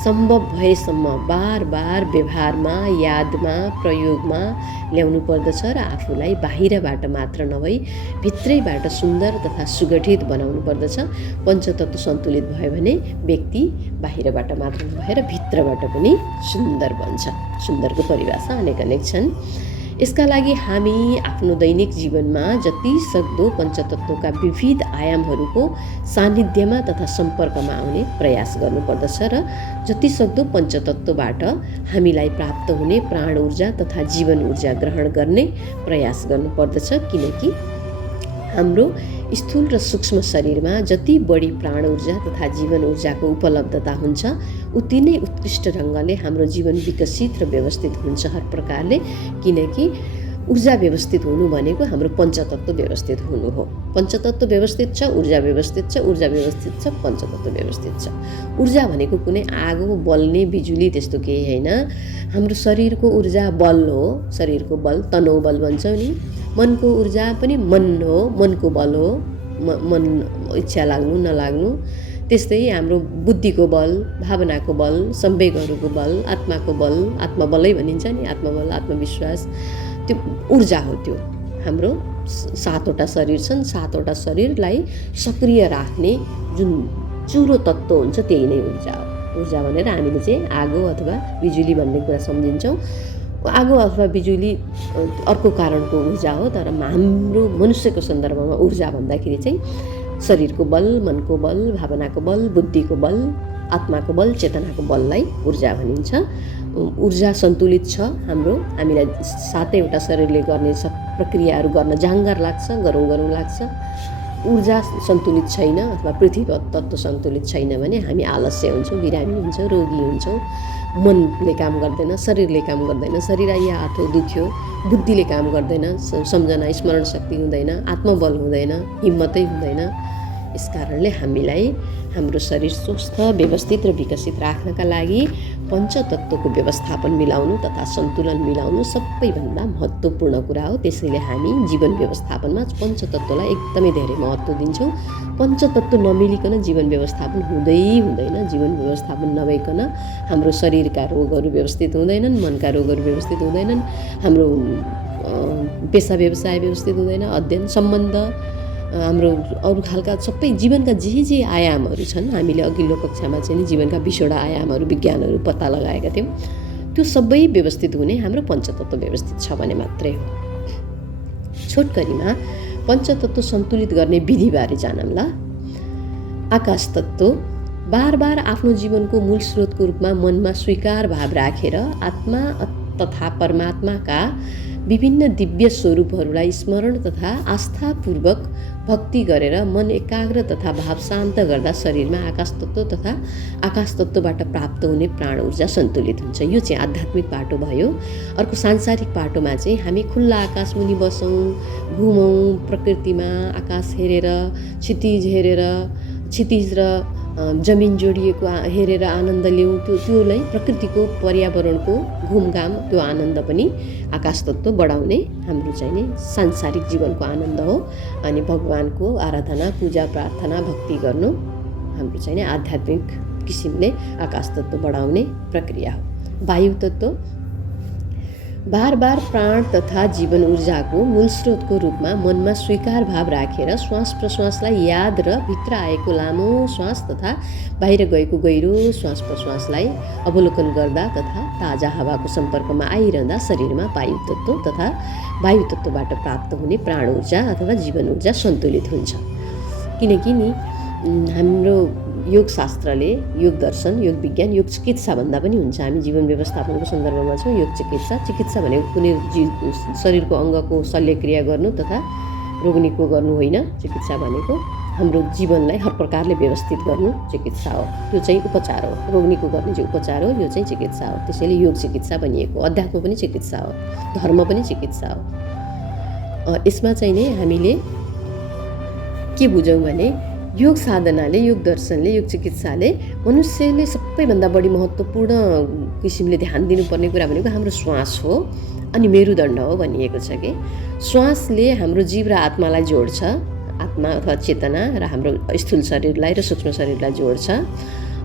सम्भव भएसम्म बार बार व्यवहारमा, यादमा, प्रयोगमा ल्याउनु पर्दछ र आफूलाई बाहिरबाट मात्र नभई भित्रैबाट सुन्दर तथा सुगठित बनाउनु पर्दछ। पञ्चतत्त्व सन्तुलित भयो भने व्यक्ति बाहिरबाट मात्र नभएर भित्रबाट पनि सुन्दर बन्छ। सुन्दरको परिभाषा अनेक अनेक छन्। यसका लागि हामी आफ्नो दैनिक जीवनमा जति सक्दो पञ्चतत्त्वका विविध आयामहरूको सान्निध्यमा तथा सम्पर्कमा आउने प्रयास गर्नुपर्दछ र जति सक्दो पञ्चतत्त्वबाट हामीलाई प्राप्त हुने प्राण ऊर्जा तथा जीवन ऊर्जा ग्रहण गर्ने प्रयास गर्नुपर्दछ। किनकि हाम्रो स्थूल र सूक्ष्म शरीरमा जति बढी प्राण ऊर्जा तथा जीवन ऊर्जाको उपलब्धता हुन्छ उति नै उत्कृष्ट ढङ्गले हाम्रो जीवन विकसित र व्यवस्थित हुन्छ हर प्रकारले। किनकि ऊर्जा व्यवस्थित हुनु भनेको हाम्रो पञ्चतत्त्व व्यवस्थित हुनु हो। पञ्चतत्त्व व्यवस्थित छ, ऊर्जा व्यवस्थित छ, ऊर्जा व्यवस्थित छ, पञ्चतत्त्व व्यवस्थित छ। ऊर्जा भनेको कुनै आगो बल्ने बिजुली त्यस्तो केही होइन। हाम्रो शरीरको ऊर्जा बल हो, शरीरको बल तनौ बल भन्छौँ नि। मनको ऊर्जा पनि मन हो, मनको बल हो, मन इच्छा लाग्नु नलाग्नु। त्यस्तै हाम्रो बुद्धिको बल, भावनाको बल, संवेगहरूको बल, आत्माको बल, आत्मबलै भनिन्छ नि, आत्मबल, आत्मविश्वास, त्यो ऊर्जा हो। त्यो हाम्रो 7वटा शरीर छन्, 7वटा शरीरलाई सक्रिय राख्ने जुन चुरो तत्त्व हुन्छ त्यही नै ऊर्जा हो। ऊर्जा भनेर हामीले चाहिँ आगो अथवा बिजुली भन्ने कुरा सम्झिन्छौँ। आगो अथवा बिजुली अर्को कारणको ऊर्जा हो, तर हाम्रो मनुष्यको सन्दर्भमा ऊर्जा भन्दाखेरि चाहिँ शरीरको बल, मनको बल, भावनाको बल, बुद्धिको बल, आत्माको बल, चेतनाको बललाई ऊर्जा भनिन्छ। ऊर्जा सन्तुलित छ हाम्रो, हामीलाई 7वटा शरीरले गर्ने प्रक्रियाहरू गर्न जाँगर लाग्छ, गरौँ लाग्छ। ऊर्जा सन्तुलित छैन अथवा पृथ्वी तत्त्व सन्तुलित छैन भने हामी आलस्य हुन्छौँ, बिरामी हुन्छौँ, रोगी हुन्छौँ। मनले काम गर्दैन, शरीरले काम गर्दैन, शरीर आइया हात दुख्यो, बुद्धिले काम गर्दैन, सम्झना स्मरण शक्ति हुँदैन, आत्मबल हुँदैन, हिम्मतै हुँदैन। यस कारणले हामीलाई हाम्रो शरीर स्वस्थ, व्यवस्थित र विकसित राख्नका लागि पञ्चतत्त्वको व्यवस्थापन मिलाउनु तथा सन्तुलन मिलाउनु सबैभन्दा महत्त्वपूर्ण कुरा हो। त्यसैले हामी जीवन व्यवस्थापनमा पञ्चतत्त्वलाई एकदमै धेरै महत्त्व दिन्छौँ। पञ्चतत्त्व नमिलिकन जीवन व्यवस्थापन हुँदैन। जीवन व्यवस्थापन नभइकन हाम्रो शरीरका रोगहरू व्यवस्थित हुँदैनन्, मनका रोगहरू व्यवस्थित हुँदैनन्, हाम्रो पेसा व्यवसाय व्यवस्थित हुँदैन, अध्ययन सम्बन्ध, हाम्रो अरू खालका सबै जीवनका जे आयामहरू छन्, हामीले अघिल्लो कक्षामा चाहिँ जीवनका 20वटा आयामहरू विज्ञानहरू पत्ता लगाएका थियौँ। त्यो सबै व्यवस्थित हुने हाम्रो पञ्चतत्त्व व्यवस्थित छ भने मात्रै हो। छोटकरीमा पञ्चतत्त्व सन्तुलित गर्ने विधिबारे जानौँ ल। आकाश तत्त्व बार बार आफ्नो जीवनको मूल स्रोतको रूपमा मनमा स्वीकार भाव राखेर आत्मा तथा परमात्माका विभिन्न दिव्य स्वरूपहरूलाई स्मरण तथा आस्थापूर्वक भक्ति गरेर मन एकाग्र तथा भाव शान्त गर्दा शरीरमा आकाश तत्त्व तथा आकाश तत्त्वबाट प्राप्त हुने प्राण ऊर्जा सन्तुलित हुन्छ। यो चाहिँ आध्यात्मिक पाटो भयो। अर्को सांसारिक पाटोमा चाहिँ हामी खुल्ला आकाश मुनि बसौँ, घुमौँ, प्रकृतिमा आकाश हेरेर, क्षितिज र जमिन जोडिएको हेरेर आनन्द लिउँ। त्योलाई प्रकृतिको पर्यावरणको घुमघाम त्यो आनन्द पनि आकाश तत्त्व बढाउने हाम्रो चाहिँ नि सांसारिक जीवनको आनन्द हो। अनि भगवानको आराधना, पूजा, प्रार्थना, भक्ति गर्नु हाम्रो चाहिँ नि आध्यात्मिक किसिमले आकाश तत्त्व बढाउने प्रक्रिया हो। वायु तत्त्व बार बार प्राण तथा जीवन ऊर्जाको मूल स्रोतको रूपमा मनमा स्वीकार भाव राखेर श्वास प्रश्वासलाई याद र भित्र आएको लामो श्वास तथा बाहिर गएको गहिरो श्वास प्रश्वासलाई अवलोकन गर्दा तथा ताजा हावाको सम्पर्कमा आइरहँदा शरीरमा वायु तत्त्व तथा वायु तत्त्वबाट प्राप्त हुने प्राण ऊर्जा अथवा जीवन ऊर्जा सन्तुलित हुन्छ। किनकि नि हाम्रो योग शास्त्रले योग दर्शन, योग विज्ञान, योग चिकित्सा भन्दा पनि हुन्छ। हामी जीवन व्यवस्थापनको सन्दर्भमा छौँ। योग चिकित्सा भनेको कुनै शरीरको अङ्गको शल्यक्रिया गर्नु तथा रोग निको गर्नु होइन। चिकित्सा भनेको हाम्रो जीवनलाई हर प्रकारले व्यवस्थित गर्नु चिकित्सा हो। त्यो चाहिँ उपचार हो। रोग निको गर्ने चाहिँ उपचार हो, यो चाहिँ चिकित्सा हो। त्यसैले योग चिकित्सा भनिएको। अध्यात्म पनि चिकित्सा हो, धर्म पनि चिकित्सा हो। यसमा चाहिँ नै हामीले के बुझौँ भने योग साधनाले, योग दर्शनले, योग चिकित्साले मनुष्यले सबैभन्दा बढी महत्त्वपूर्ण किसिमले ध्यान दिनुपर्ने कुरा भनेको हाम्रो श्वास हो अनि मेरुदण्ड हो भनिएको छ कि श्वासले हाम्रो जीव र आत्मालाई जोड्छ, आत्मा अथवा चेतना र हाम्रो स्थूल शरीरलाई र सूक्ष्म शरीरलाई जोड्छ।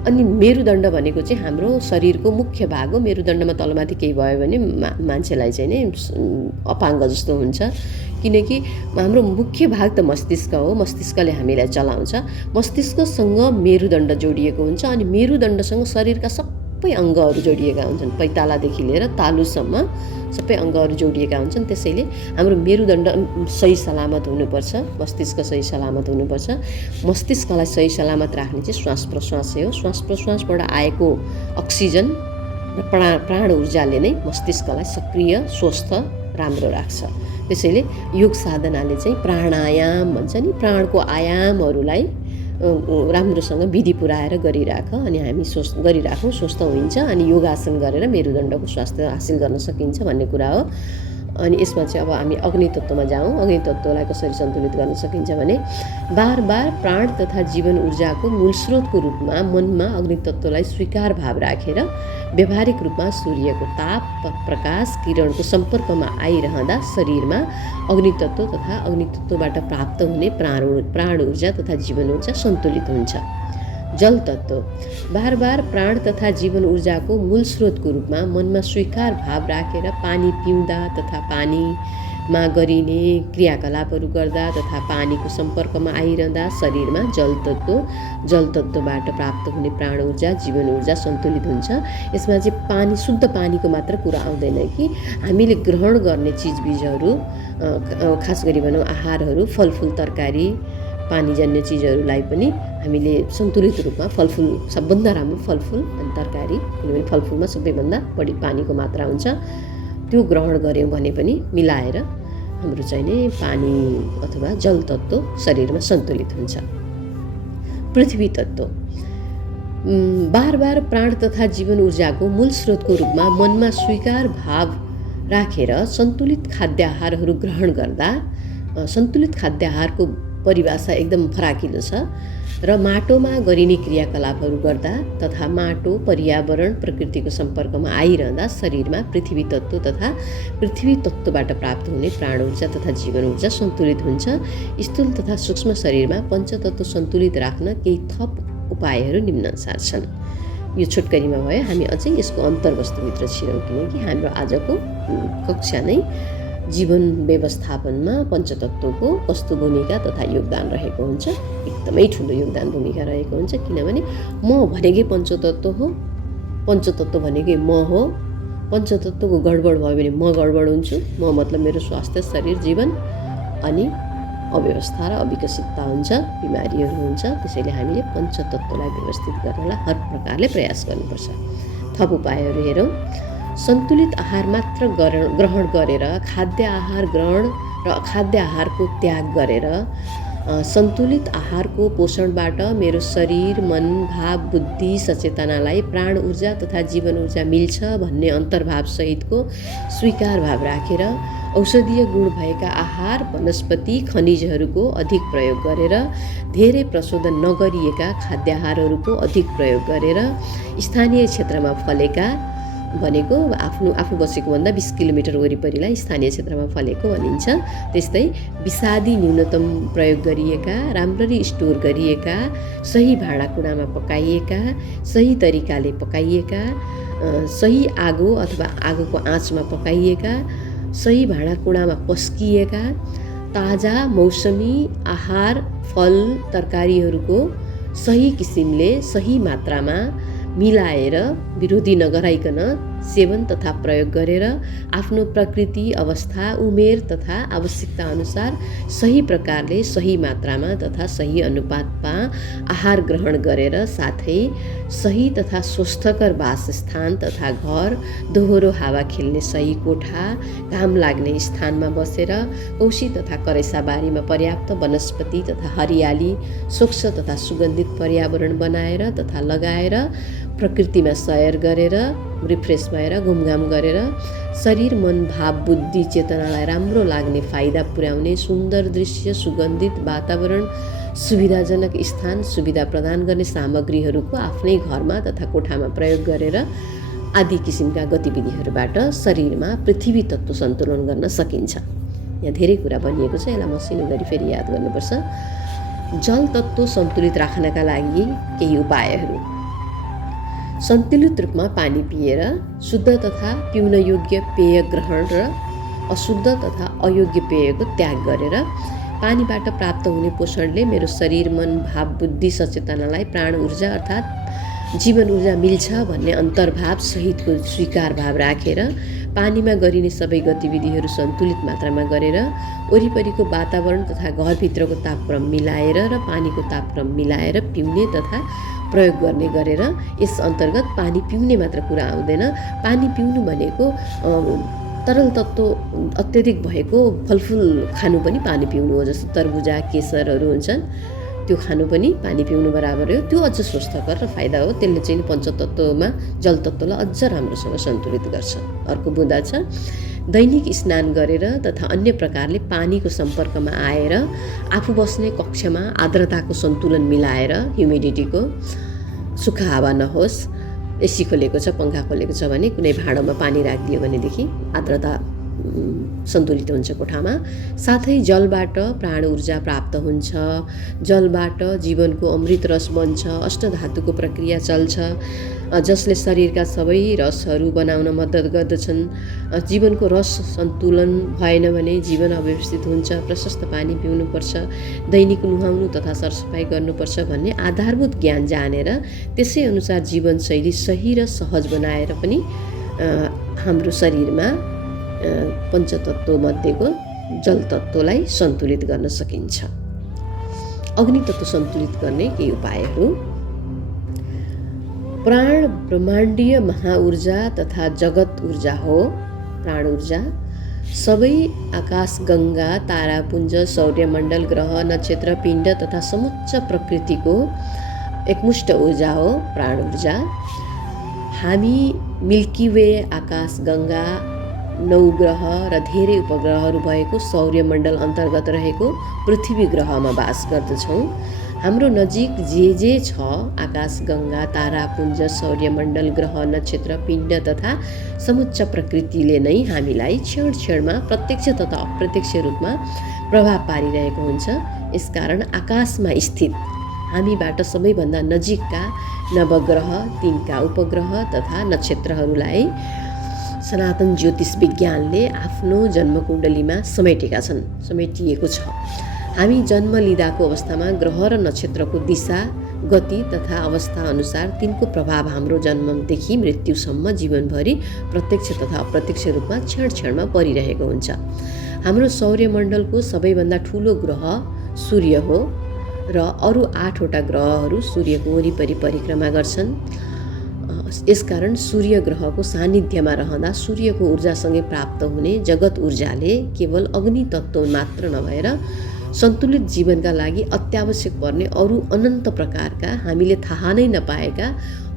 अनि मेरुदण्ड भनेको चाहिँ हाम्रो शरीरको मुख्य भाग हो। मेरुदण्डमा तलमाथि केही भयो भने मान्छेलाई चाहिँ नै अपाङ्ग जस्तो हुन्छ, किनकि हाम्रो मुख्य भाग त मस्तिष्क हो। मस्तिष्कले हामीलाई चलाउँछ। मस्तिष्कसँग मेरुदण्ड जोडिएको हुन्छ अनि मेरुदण्डसँग शरीरका सबै अङ्गहरू जोडिएका हुन्छन्। पैतालादेखि लिएर तालुसम्म सबै अङ्गहरू जोडिएका हुन्छन्। त्यसैले हाम्रो मेरुदण्ड सही सलामत हुनुपर्छ, मस्तिष्क सही सलामत हुनुपर्छ। मस्तिष्कलाई सही सलामत राख्ने चाहिँ श्वास प्रश्वास हो। श्वास प्रश्वासबाट आएको अक्सिजन र प्राण ऊर्जाले नै मस्तिष्कलाई सक्रिय, स्वस्थ, राम्रो राख्छ। त्यसैले योग साधनाले चाहिँ प्राणायाम भन्छ नि, प्राणको आयामहरूलाई राम्रोसँग विधि पुऱ्याएर गरिराख अनि हामी गरिराखौँ, स्वस्थ हुन्छ अनि योगासन गरेर मेरुदण्डको स्वास्थ्य हासिल गर्न सकिन्छ भन्ने कुरा हो। अनि यसमा चाहिँ अब हामी अग्नि तत्त्वमा जाउँ। अग्नि तत्त्वलाई कसरी सन्तुलित गर्न सकिन्छ भने बार बार प्राण तथा जीवन ऊर्जाको मूल स्रोतको रूपमा मनमा अग्नि तत्त्वलाई स्वीकार भाव राखेर व्यावहारिक रूपमा सूर्यको ताप, प्रकाश, किरणको सम्पर्कमा आइरहँदा शरीरमा अग्नि तत्त्व तथा अग्नि तत्त्वबाट प्राप्त हुने प्राण ऊर्जा तथा जीवन ऊर्जा सन्तुलित हुन्छ। जल तत्त्व बार बार प्राण तथा जीवन ऊर्जाको मूल स्रोतको रूपमा मनमा स्वीकार भाव राखेर पानी पिउँदा तथा पानीमा गरिने क्रियाकलापहरू गर्दा तथा पानीको सम्पर्कमा आइरहँदा शरीरमा जल तत्त्वबाट प्राप्त हुने प्राण ऊर्जा, जीवन ऊर्जा सन्तुलित हुन्छ। यसमा चाहिँ पानी, शुद्ध पानीको मात्र कुरा आउँदैन कि हामीले ग्रहण गर्ने चिजबिजहरू, खास गरी भनौँ आहारहरू, फलफुल, तरकारी, पानीजन्य चिजहरूलाई पनि हामीले सन्तुलित रूपमा, फलफुल सबभन्दा राम्रो फलफुल अनि तरकारी, किनभने फलफुलमा सबैभन्दा बढी पानीको मात्रा हुन्छ, त्यो ग्रहण गऱ्यौँ भने पनि मिलाएर हाम्रो चाहिँ नै पानी अथवा जल तत्त्व शरीरमा सन्तुलित हुन्छ। पृथ्वी तत्त्व बार बार प्राण तथा जीवन ऊर्जाको मूल स्रोतको रूपमा मनमा स्वीकार भाव राखेर सन्तुलित खाद्य आहारहरू ग्रहण गर्दा, सन्तुलित खाद्य आहारको परिभाषा एकदम फराकिलो छ र माटोमा गरिने क्रियाकलापहरू गर्दा तथा माटो, पर्यावरण, प्रकृतिको सम्पर्कमा आइरहँदा शरीरमा पृथ्वी तत्त्व तथा पृथ्वी तत्त्वबाट प्राप्त हुने प्राण ऊर्जा तथा जीवन ऊर्जा सन्तुलित हुन्छ। स्थूल तथा सूक्ष्म शरीरमा पञ्चतत्त्व सन्तुलित राख्न केही थप उपायहरू निम्नानुसार छन्। यो छोटकरीमा भयो। हामी अझै यसको अन्तर्वस्तुभित्र छिरौँ, किनकि हाम्रो आजको कक्षा नै जीवन व्यवस्थापनमा पञ्चतत्त्वको कस्तो भूमिका तथा योगदान रहेको हुन्छ। एकदमै ठुलो योगदान भूमिका रहेको हुन्छ, किनभने म भनेकै पञ्चतत्त्व हो, पञ्चतत्त्व भनेकै म हो। पञ्चतत्त्वको गडबड भयो भने म गडबड हुन्छु। म मतलब मेरो स्वास्थ्य, शरीर, जीवन अनि अव्यवस्था र अविकसितता हुन्छ, बिमारीहरू हुन्छ। त्यसैले हामीले पञ्चतत्त्वलाई व्यवस्थित गर्नलाई हर प्रकारले प्रयास गर्नुपर्छ। थप उपायहरू हेरौँ। सन्तुलित आहार मात्र ग्रहण गरेर खाद्य आहार ग्रहण र अखाद्य आहारको त्याग गरेर सन्तुलित आहारको पोषणबाट मेरो शरीर, मन, भाव, बुद्धि, सचेतनालाई प्राण ऊर्जा तथा जीवन ऊर्जा मिल्छ भन्ने अन्तर्भाव सहितको स्वीकार भाव राखेर औषधीय गुण भएका आहार, वनस्पति, खनिजहरूको अधिक प्रयोग गरेर धेरै प्रशोधन नगरिएका खाद्य आहारहरूको अधिक प्रयोग गरेर स्थानीय क्षेत्रमा फलेका भनेको आफू बसेको भन्दा 20 किलोमिटर वरिपरिलाई स्थानीय क्षेत्रमा फलेको भनिन्छ। त्यस्तै विषादी न्यूनतम प्रयोग गरिएका, राम्ररी स्टोर गरिएका, सही भाँडाकुँडामा पकाइएका, सही तरिकाले पकाइएका, सही आगो अथवा आगोको आँचमा पकाइएका, सही भाँडाकुँडामा पस्किएका, ताजा मौसमी आहार, फल, तरकारीहरूको सही किसिमले, सही मात्रामा मिलाएर विरोधी नगराइकन सेवन तथा प्रयोग गरेर आफ्नो प्रकृति, अवस्था, उमेर तथा आवश्यकता अनुसार सही प्रकारले, सही मात्रामा तथा सही अनुपातमा आहार ग्रहण गरेर साथै सही तथा स्वस्थकर वासस्थान तथा घर, दोहोरो हावा खेल्ने सही कोठा, घाम लाग्ने स्थानमा बसेर औषधि तथा करेसाबारीमा पर्याप्त वनस्पति तथा हरियाली, स्वच्छ तथा सुगन्धित पर्यावरण बनाएर तथा लगाएर प्रकृतिमा सैर गरेर रिफ्रेस भएर घुमघाम गरेर शरीर, मन, भाव, बुद्धि, चेतनालाई राम्रो लाग्ने, फाइदा पुर्याउने सुन्दर दृश्य, सुगन्धित वातावरण, सुविधाजनक स्थान, सुविधा प्रदान गर्ने सामग्रीहरूको आफ्नै घरमा तथा कोठामा प्रयोग गरेर आदि किसिमका गतिविधिहरूबाट शरीरमा पृथ्वी तत्त्व सन्तुलन गर्न सकिन्छ। यहाँ धेरै कुरा भनिएको छ, यसलाई मसिनो गरी फेरि याद गर्नुपर्छ। जल तत्त्व सन्तुलित राख्नका लागि केही उपायहरू: सन्तुलित रूपमा पानी पिएर शुद्ध तथा पिउन योग्य पेय ग्रहण र अशुद्ध तथा अयोग्य पेयको त्याग गरेर पानीबाट प्राप्त हुने पोषणले मेरो शरीर, मन, भाव, बुद्धि, सचेतनालाई प्राण ऊर्जा अर्थात् जीवन ऊर्जा मिल्छ भन्ने अन्तर्भाव सहितको स्वीकार भाव राखेर पानीमा गरिने सबै गतिविधिहरू सन्तुलित मात्रामा गरेर वरिपरिको वातावरण तथा घरभित्रको तापक्रम मिलाएर र पानीको तापक्रम मिलाएर पिउने तथा प्रयोग गर्ने गरेर यस अन्तर्गत पानी पिउने मात्र कुरा आउँदैन। पानी पिउनु भनेको तरल तत्त्व अत्यधिक भएको फलफुल खानु पनि पानी पिउनु हो। जस्तो तरबुजा, केसरहरू हुन्छन्, त्यो खानु पनि पानी पिउनु बराबर हो। त्यो अझ स्वस्थकर र फाइदा हो। त्यसले चाहिँ पञ्चतत्त्वमा जलतत्त्वलाई अझ राम्रोसँग सन्तुलित गर्छ। अर्को बुँदा छ दैनिक स्नान गरेर तथा अन्य प्रकारले पानीको सम्पर्कमा आएर आफू बस्ने कक्षमा आर्द्रताको सन्तुलन मिलाएर, ह्युमिडिटीको, सुक्खा हावा नहोस्, एसी खोलेको छ, पङ्खा खोलेको छ भने कुनै भाँडोमा पानी राखिदियो भनेदेखि आर्द्रता सन्तुलित हुन्छ कोठामा। साथै जलबाट प्राण ऊर्जा प्राप्त हुन्छ, जलबाट जीवनको अमृत रस बन्छ, अष्टधातुको प्रक्रिया चल्छ जसले शरीरका सबै रसहरू बनाउन मद्दत गर्दछन्। जीवनको रस सन्तुलन भएन भने जीवन अव्यवस्थित हुन्छ। प्रशस्त पानी पिउनुपर्छ, दैनिक नुहाउनु तथा सरसफाइ गर्नुपर्छ भन्ने आधारभूत ज्ञान जानेर त्यसै अनुसार जीवनशैली सही र सहज बनाएर पनि हाम्रो शरीरमा पञ्चतत्त्व मध्येको जलतत्त्वलाई सन्तुलित गर्न सकिन्छ। अग्नितत्त्व सन्तुलित गर्ने केही उपायहरू: प्राण ब्रह्माण्डीय महाऊर्जा तथा जगत ऊर्जा हो। प्राण ऊर्जा सबै आकाश, गङ्गा, तारापुञ्ज, सौर्यमण्डल, ग्रह, नक्षत्र, पिण्ड तथा समुच्च प्रकृतिको एकमुष्ट ऊर्जा हो प्राण ऊर्जा। हामी मिल्की वे, आकाश गङ्गा, 9 ग्रह र धेरै उपग्रहहरू भएको सौर्यमण्डल अन्तर्गत रहेको पृथ्वी ग्रहमा बास गर्दछौँ। हाम्रो नजिक जे छ, आकाश, गङ्गा, तारापुञ्ज, सौर्यमण्डल, ग्रह, नक्षत्र, पिण्ड तथा समुच्च प्रकृतिले नै हामीलाई क्षण क्षणमा प्रत्यक्ष तथा अप्रत्यक्ष रूपमा प्रभाव पारिरहेको हुन्छ। यसकारण आकाशमा स्थित हामीबाट सबैभन्दा नजिकका नवग्रह, तिनका उपग्रह तथा नक्षत्रहरूलाई सनातन ज्योतिष विज्ञानले आफ्नो जन्मकुण्डलीमा समेटिएको छ। हामी जन्म लिँदाको अवस्थामा ग्रह र नक्षत्रको दिशा, गति तथा अवस्था अनुसार तिनको प्रभाव हाम्रो जन्मदेखि मृत्युसम्म जीवनभरि प्रत्यक्ष तथा अप्रत्यक्ष रूपमा क्षण क्षणमा परिरहेको हुन्छ। हाम्रो सौर्यमण्डलको सबैभन्दा ठुलो ग्रह सूर्य हो र अरू 8वटा ग्रहहरू सूर्यको वरिपरि परिक्रमा गर्छन्। यसकारण सूर्य ग्रहको सान्निध्यमा रहँदा सूर्यको ऊर्जासँगै प्राप्त हुने जगत ऊर्जाले केवल अग्नि तत्त्व मात्र नभएर सन्तुलित जीवनका लागि अत्यावश्यक पर्ने अरू अनन्त प्रकारका हामीले थाहा नै नपाएका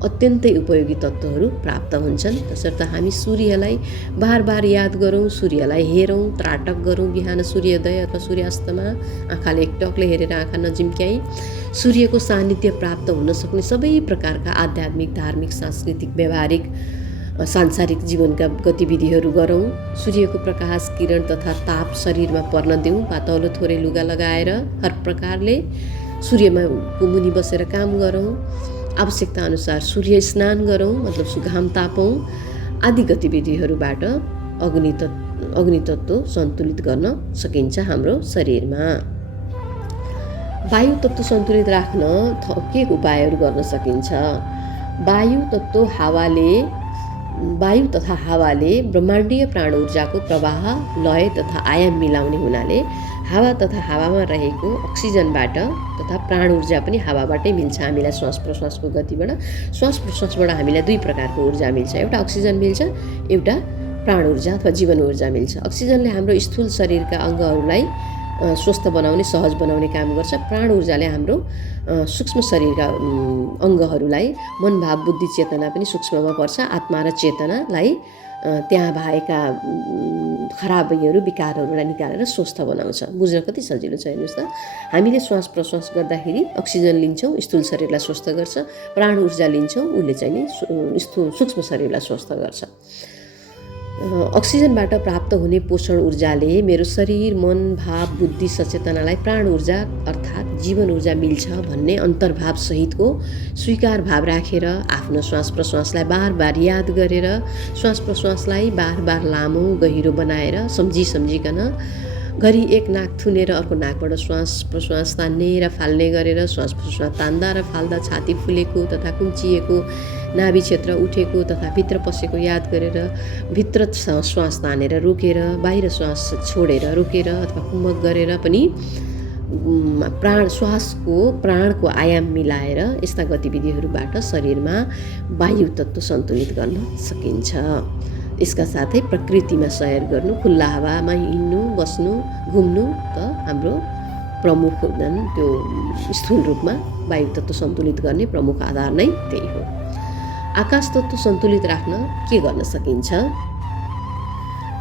अत्यन्तै उपयोगी तत्त्वहरू प्राप्त हुन्छन्। तसर्थ हामी सूर्यलाई बार बार याद गरौँ, सूर्यलाई हेरौँ, त्राटक गरौँ। बिहान सूर्योदय अथवा सूर्यास्तमा आँखाले एकटकले हेरेर आँखा नजिम्क्याई सूर्यको सान्निध्य प्राप्त हुन सक्ने सबै प्रकारका आध्यात्मिक, धार्मिक, सांस्कृतिक, व्यावहारिक, सांसारिक जीवनका गतिविधिहरू गरौँ। सूर्यको प्रकाश, किरण तथा ताप शरीरमा पर्न देऊ। पातलो थोरै लुगा लगाएर हर प्रकारले सूर्यमा मुनि बसेर काम गरौँ। आवश्यकता अनुसार सूर्य स्नान गरौँ, मतलब घाम तापौँ। आदि गतिविधिहरूबाट अग्नितत्त्व सन्तुलित गर्न सकिन्छ हाम्रो शरीरमा। वायु तत्त्व सन्तुलित राख्न के उपायहरू गर्न सकिन्छ? वायु तत्त्व हावाले वायु तथा हावाले ब्रह्माण्डीय प्राण ऊर्जाको प्रवाह, लय तथा आयाम मिलाउने हुनाले हावा तथा हावामा रहेको अक्सिजनबाट तथा प्राण ऊर्जा पनि हावाबाटै मिल्छ। हामीलाई श्वास प्रश्वासको गतिबाट, श्वास प्रश्वासबाट हामीलाई दुई प्रकारको ऊर्जा मिल्छ। एउटा अक्सिजन मिल्छ, एउटा प्राण ऊर्जा अथवा जीवन ऊर्जा मिल्छ। अक्सिजनले हाम्रो स्थूल शरीरका अङ्गहरूलाई स्वस्थ बनाउने, सहज बनाउने काम गर्छ। प्राण ऊर्जाले हाम्रो सूक्ष्म शरीरका अङ्गहरूलाई, मन, भाव, बुद्धि, चेतना पनि सूक्ष्ममा पर्छ। आत्मा र चेतनालाई त्यहाँ भएका खराबीहरू, विकारहरूलाई निकालेर स्वस्थ बनाउँछ। बुझ्न कति सजिलो छ हेर्नुहोस् त। हामीले श्वास प्रश्वास गर्दाखेरि अक्सिजन लिन्छौँ, स्थूल शरीरलाई स्वस्थ गर्छ। प्राण ऊर्जा लिन्छौँ, उसले चाहिँ नि सूक्ष्म शरीरलाई स्वस्थ गर्छ। अक्सिजनबाट प्राप्त हुने पोषण ऊर्जाले मेरो शरीर, मन, भाव, बुद्धि, सचेतनालाई प्राण ऊर्जा अर्थात् जीवन ऊर्जा मिल्छ भन्ने अन्तर्भाव सहितको स्वीकार भाव राखेर आफ्नो श्वास प्रश्वासलाई बार बार याद गरेर, श्वास प्रश्वासलाई बार बार लामो गहिरो बनाएर सम्झिकन घरि एक नाक थुनेर अर्को नाकबाट श्वास प्रश्वास तान्ने र फाल्ने गरेर श्वास प्रश्वास तान्दा र फाल्दा छाती फुलेको तथा कुम्चिएको, नाभि क्षेत्र उठेको तथा भित्र पसेको याद गरेर भित्र श्वास तानेर रोकेर, बाहिर श्वास छोडेर रोकेर अथवा कुम्भक गरेर पनि प्राणको आयाम मिलाएर यस्ता गतिविधिहरूबाट शरीरमा वायु तत्त्व सन्तुलित गर्न सकिन्छ। यसका साथै प्रकृतिमा सैर गर्नु, खुल्ला हावामा हिँड्नु, बस्नु, घुम्नु त हाम्रो प्रमुख त्यो स्थूल रूपमा वायु तत्त्व सन्तुलित गर्ने प्रमुख आधार नै त्यही हो। आकाश तत्त्व सन्तुलित राख्न के गर्न सकिन्छ?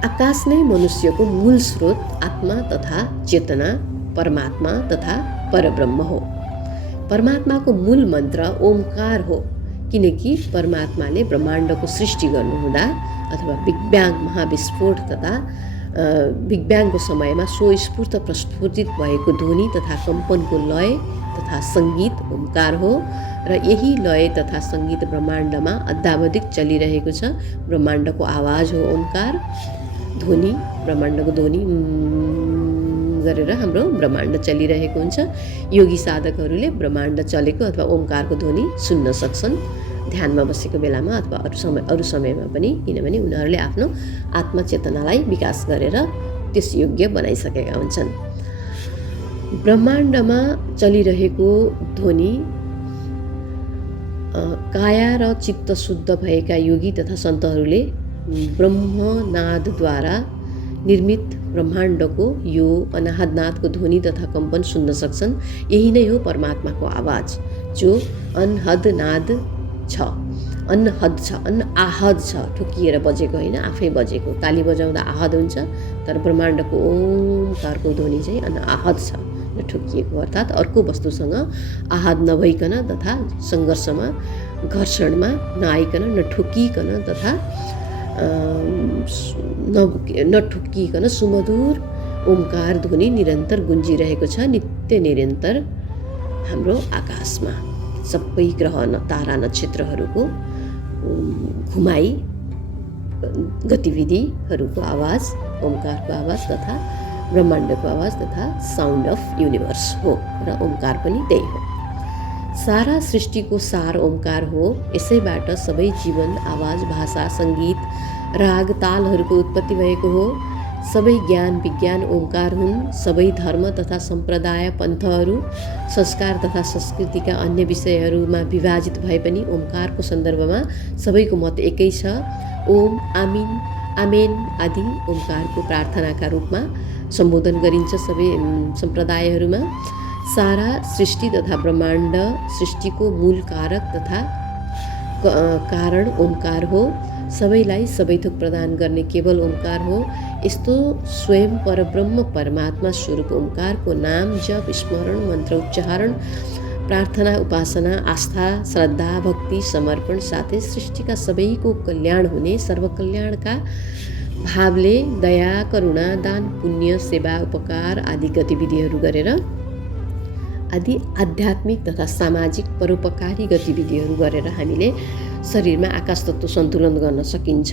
आकाश नै मनुष्यको मूल स्रोत, आत्मा तथा चेतना, परमात्मा तथा परब्रह्म हो। परमात्माको मूल मन्त्र ओमकार हो, किनकि परमात्माले ब्रह्माण्डको सृष्टि गर्नुहुँदा अथवा बिग ब्याङ महाविस्फोट तथा बिग ब्याङको समयमा स्वस्फूर्त प्रस्फुटित भएको ध्वनि तथा कम्पनको लय तथा सङ्गीत ओमकार हो र यही लय तथा सङ्गीत ब्रह्माण्डमा अद्यावधिक चलिरहेको छ। ब्रह्माण्डको आवाज हो ओमकार, ध्वनि, ब्रह्माण्डको ध्वनि गरेर हाम्रो ब्रह्माण्ड चलिरहेको हुन्छ। योगी साधकहरूले ब्रह्माण्ड चलेको अथवा ओमकारको ध्वनि सुन्न सक्छन् ध्यानमा बसेको बेलामा अथवा अरू समयमा पनि, किनभने उनीहरूले आफ्नो आत्मचेतनालाई विकास गरेर त्यस योग्य बनाइसकेका हुन्छन्। ब्रह्माण्डमा चलिरहेको ध्वनि काया र चित्त शुद्ध भएका योगी तथा सन्तहरूले ब्रह्मनादद्वारा निर्मित ब्रह्माण्डको यो अनाहदनादको ध्वनि तथा कम्पन सुन्न सक्छन्। यही नै हो परमात्माको आवाज, जो अनहदनाद छ, अनहद छ, अनआहद छ, ठोकिएर बजेको होइन, आफै बजेको। ताली बजाउँदा आहद हुन्छ, तर ब्रह्माण्डको ओमकारको ध्वनि चाहिँ अनआहद छ, ठोकिएको, अर्थात् अर्को वस्तुसँग आहद नभइकन तथा सङ्घर्षमा, घर्षणमा नआइकन, नठोकिकन तथा नठोकिकन सुमधुर ओमकार ध्वनि निरन्तर गुन्जिरहेको छ, नित्य निरन्तर हाम्रो आकाशमा। सबै ग्रह तारा नक्षत्रहरूको घुमाइ गतिविधिहरूको आवाज ओमकारको आवाज तथा ब्रह्माण्डको आवाज तथा साउन्ड अफ युनिभर्स हो र ओमकार पनि त्यही हो। सारा सृष्टिको सार ओमकार हो। यसैबाट सबै जीवन, आवाज, भाषा, सङ्गीत, राग, तालहरूको उत्पत्ति भएको हो। सबै ज्ञान विज्ञान ओमकार हुन्। सबै धर्म तथा सम्प्रदाय, पन्थहरू, संस्कार तथा संस्कृतिका अन्य विषयहरूमा विभाजित भए पनि ओमकारको सन्दर्भमा सबैको मत एकै छ। ओम, आमिन, आमेन आदि ओमकारको प्रार्थनाका रूपमा सम्बोधन गरिन्छ सबै सम्प्रदायहरूमा। सारा सृष्टि तथा ब्रह्माण्ड सृष्टिको मूल कारक तथा कारण ओमकार हो। सबैलाई सबै थोक प्रदान गर्ने केवल ओमकार हो। यस्तो स्वयं परब्रह्म परमात्मा स्वरूप ओमकारको नाम, जप, स्मरण, मन्त्र उच्चारण, प्रार्थना, उपासना, आस्था, श्रद्धा, भक्ति, समर्पण साथै सृष्टिका सबैको कल्याण हुने सर्वकल्याणका भावले दया, करुणा, दान, पुण्य, सेवा, उपकार आदि गतिविधिहरू गरेर आदि आध्यात्मिक तथा सामाजिक परोपकारी गतिविधिहरू गरेर हामीले शरीरमा आकाश तत्त्व सन्तुलन गर्न सकिन्छ।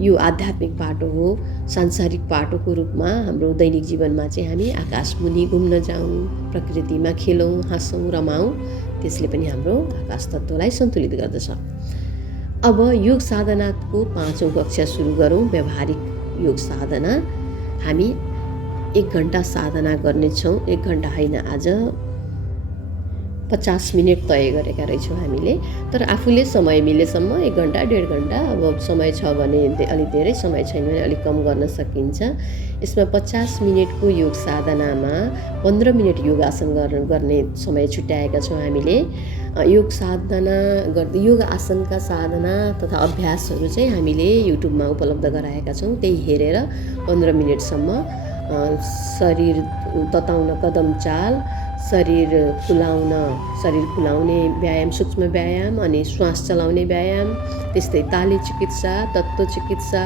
यो आध्यात्मिक पाटो हो। सांसारिक पाटोको रूपमा हाम्रो दैनिक जीवनमा चाहिँ हामी आकाशमुनि घुम्न जाउँ, प्रकृतिमा खेलौँ, हाँसौँ, रमाउँ, त्यसले पनि हाम्रो आकाश तत्त्वलाई सन्तुलित गर्दछ। अब योग साधनाको 5औं कक्षा सुरु गरौँ। व्यावहारिक योग साधना। हामी 1 घण्टा साधना गर्नेछौँ। 1 घण्टा होइन, आज 50 मिनट तय गरेका रहेछौँ हामीले। तर आफूले समय मिलेसम्म 1 घण्टा 1.5 घण्टा, अब समय छ भने अलिक धेरै, समय छैन भने अलिक कम गर्न सकिन्छ। यसमा 50 मिनटको योग साधनामा 15 मिनट योगासन गर्ने समय छुट्याएका छौँ हामीले। योग साधना गर्दै योग आसनका साधना तथा अभ्यासहरू चाहिँ हामीले युट्युबमा उपलब्ध गराएका छौँ। त्यही हेरेर 15 मिनटसम्म शरीर तताउन कदम चाल, शरीर फुलाउने व्यायाम, सूक्ष्म व्यायाम, अनि श्वास चलाउने व्यायाम, त्यस्तै ताली चिकित्सा, तत्त्व चिकित्सा,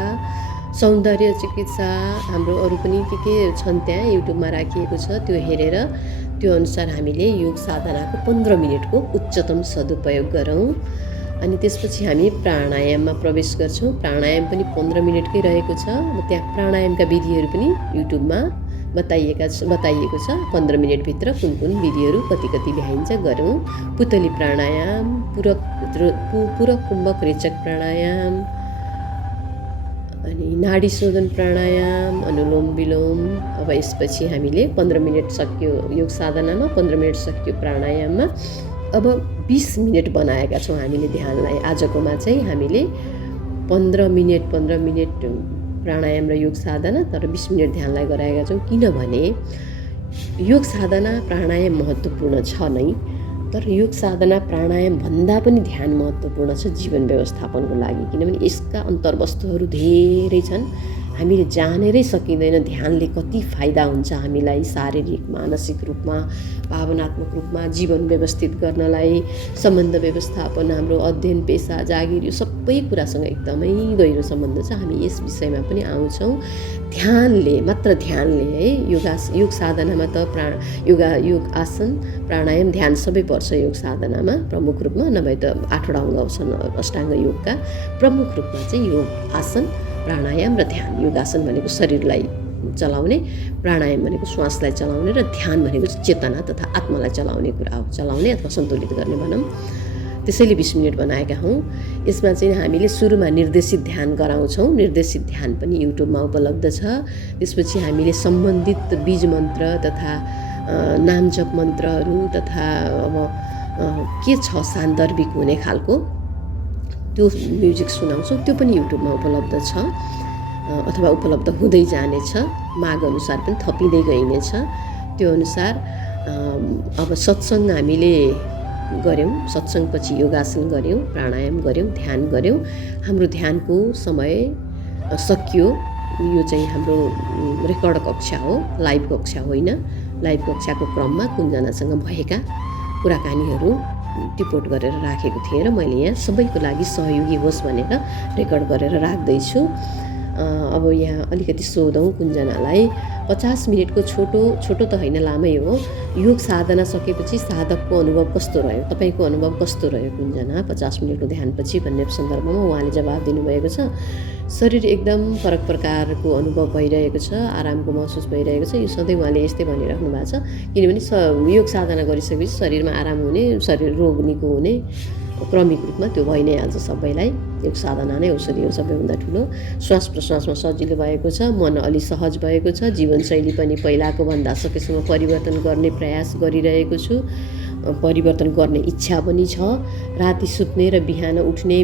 सौन्दर्य चिकित्सा, हाम्रो अरू पनि के छन् त्यहाँ युट्युबमा राखिएको छ। त्यो हेरेर त्यो अनुसार हामीले योग साधनाको 15 मिनटको उच्चतम सदुपयोग गरौँ। अनि त्यसपछि हामी प्राणायाममा प्रवेश गर्छौँ। प्राणायाम पनि 15 मिनटकै रहेको छ। त्यहाँ प्राणायामका विधिहरू पनि युट्युबमा बताइएको छ। 15 मिनटभित्र कुन कुन विधिहरू कति भ्याइन्छ गरौँ। पुतली प्राणायाम, पूरक कुम्भक रेचक प्राणायाम, अनि नाडी शोधन प्राणायाम, अनुलोम विलोम। अब यसपछि हामीले 15 मिनट सक्यो योग साधनामा, 15 मिनट सक्यो प्राणायाममा। अब 20 मिनट बनाएका छौँ हामीले ध्यानलाई। आजकोमा चाहिँ हामीले 15 मिनट प्राणायाम र योग साधना, तर 20 मिनट ध्यानलाई गराएका छौँ। किनभने योग साधना प्राणायाम महत्त्वपूर्ण छ नै, तर योग साधना प्राणायाम भन्दा पनि ध्यान महत्त्वपूर्ण छ जीवन व्यवस्थापनको लागि। किनभने यसका अन्तर्वस्तुहरू धेरै छन्। हामीले जानेरै सकिँदैन ध्यानले कति फाइदा हुन्छ हामीलाई शारीरिक, मानसिक रूपमा, भावनात्मक रूपमा, जीवन व्यवस्थित गर्नलाई, सम्बन्ध व्यवस्थापन, हाम्रो अध्ययन, पेसा, जागिर, यो सबै कुरासँग एकदमै गहिरो सम्बन्ध छ। हामी यस विषयमा पनि आउँछौँ। मात्र ध्यानले है योग साधनामा त योग आसन, प्राणायाम, ध्यान सबै पर्छ योग साधनामा प्रमुख रूपमा। नभए त 8वटा अङ्ग छन् अष्टाङ्ग योगका। प्रमुख रूपमा चाहिँ योग आसन, प्राणायाम र ध्यान। योगासन भनेको शरीरलाई चलाउने, प्राणायाम भनेको श्वासलाई चलाउने, र ध्यान भनेको चेतना तथा आत्मालाई चलाउने कुरा हो। चलाउने अथवा सन्तुलित गर्ने भनौँ। त्यसैले 20 मिनट बनाएका हौँ। यसमा चाहिँ हामीले सुरुमा निर्देशित ध्यान गराउँछौँ। निर्देशित ध्यान पनि युट्युबमा उपलब्ध छ। त्यसपछि हामीले सम्बन्धित बीज मन्त्र तथा नाम जप मन्त्रहरू तथा अब के छ सान्दर्भिक हुने खालको त्यो म्युजिक सुनाउँछौँ। त्यो पनि युट्युबमा उपलब्ध छ अथवा उपलब्ध हुँदै जानेछ। माग अनुसार पनि थपिँदै गइनेछ। त्यो अनुसार अब सत्सङ्ग हामीले गऱ्यौँ। सत्सङ्गपछि योगासन गऱ्यौँ, प्राणायाम गऱ्यौँ, ध्यान गऱ्यौँ। हाम्रो ध्यानको समय सकियो। यो चाहिँ हाम्रो रेकर्ड कक्षा हो, लाइभ कक्षा होइन। लाइभ कक्षाको क्रममा कुञ्जनासँग भएका कुराकानीहरू टिपोट गरेर राखेको थिएँ र मैले यहाँ सबैको लागि सहयोगी होस् भनेर रेकर्ड गरेर राख्दैछु। अब यहाँ अलिकति सोधौँ कुञ्जनालाई। 50 मिनटको छोटो त होइन, लामै हो। योग साधना सकेपछि साधकको अनुभव कस्तो रह्यो? तपाईँको अनुभव कस्तो रह्यो कुञ्जना 50 मिनटको ध्यानपछि भन्ने सन्दर्भमा उहाँले जवाब दिनुभएको छ। शरीर एकदम फरक प्रकारको अनुभव भइरहेको छ, आरामको महसुस भइरहेको छ। यो सधैँ उहाँले यस्तै भनिराख्नु भएको छ। किनभने योग साधना गरिसकेपछि शरीरमा आराम हुने, शरीर रोग निको हुने क्रमिक रूपमा त्यो भइ नै हाल्छ सबैलाई। योग साधना नै औषधि हो सबैभन्दा ठुलो। श्वास प्रश्वासमा सजिलो भएको छ, मन अलि सहज भएको छ। जीवनशैली पनि पहिलाको भन्दा सकेसम्म परिवर्तन गर्ने प्रयास गरिरहेको छु। परिवर्तन गर्ने इच्छा पनि छ। राति सुत्ने र बिहान उठ्ने,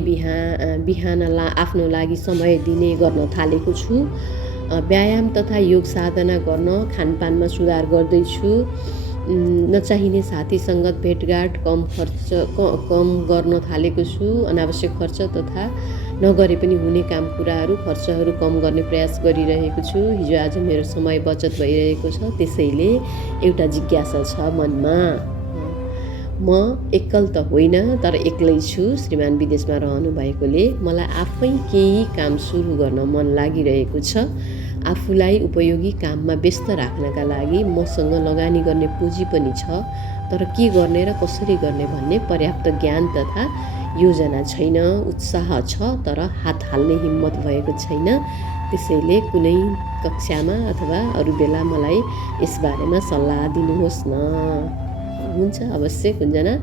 बिहान आफ्नो लागि समय दिने गर्न थालेको छु। व्यायाम तथा योग साधना गर्न खानपानमा सुधार गर्दैछु। नचाहिने साथी सङ्गत भेटघाट कम गर्न थालेको छु। अनावश्यक खर्च तथा नगरे पनि हुने खर्चहरू कम गर्ने प्रयास गरिरहेको छु। हिजो आज मेरो समय बचत भइरहेको छ। त्यसैले एउटा जिज्ञासा छ मनमा, म एक्कल त होइन तर एक्लै छु। श्रीमान विदेशमा रहनु भएकोले मलाई आफै केही काम सुरु गर्न मन लागिरहेको छ। आफूलाई उपयोगी काममा व्यस्त राख्नका लागि मसँग लगानी गर्ने पुँजी पनि छ, तर के गर्ने र कसरी गर्ने भन्ने पर्याप्त ज्ञान तथा योजना छैन। उत्साह छ तर हात हाल्ने हिम्मत भएको छैन। त्यसैले कुनै कक्षामा अथवा अरू बेला मलाई यसबारेमा सल्लाह दिनुहोस् न। हुन्छ, अवश्य कुञ्जना।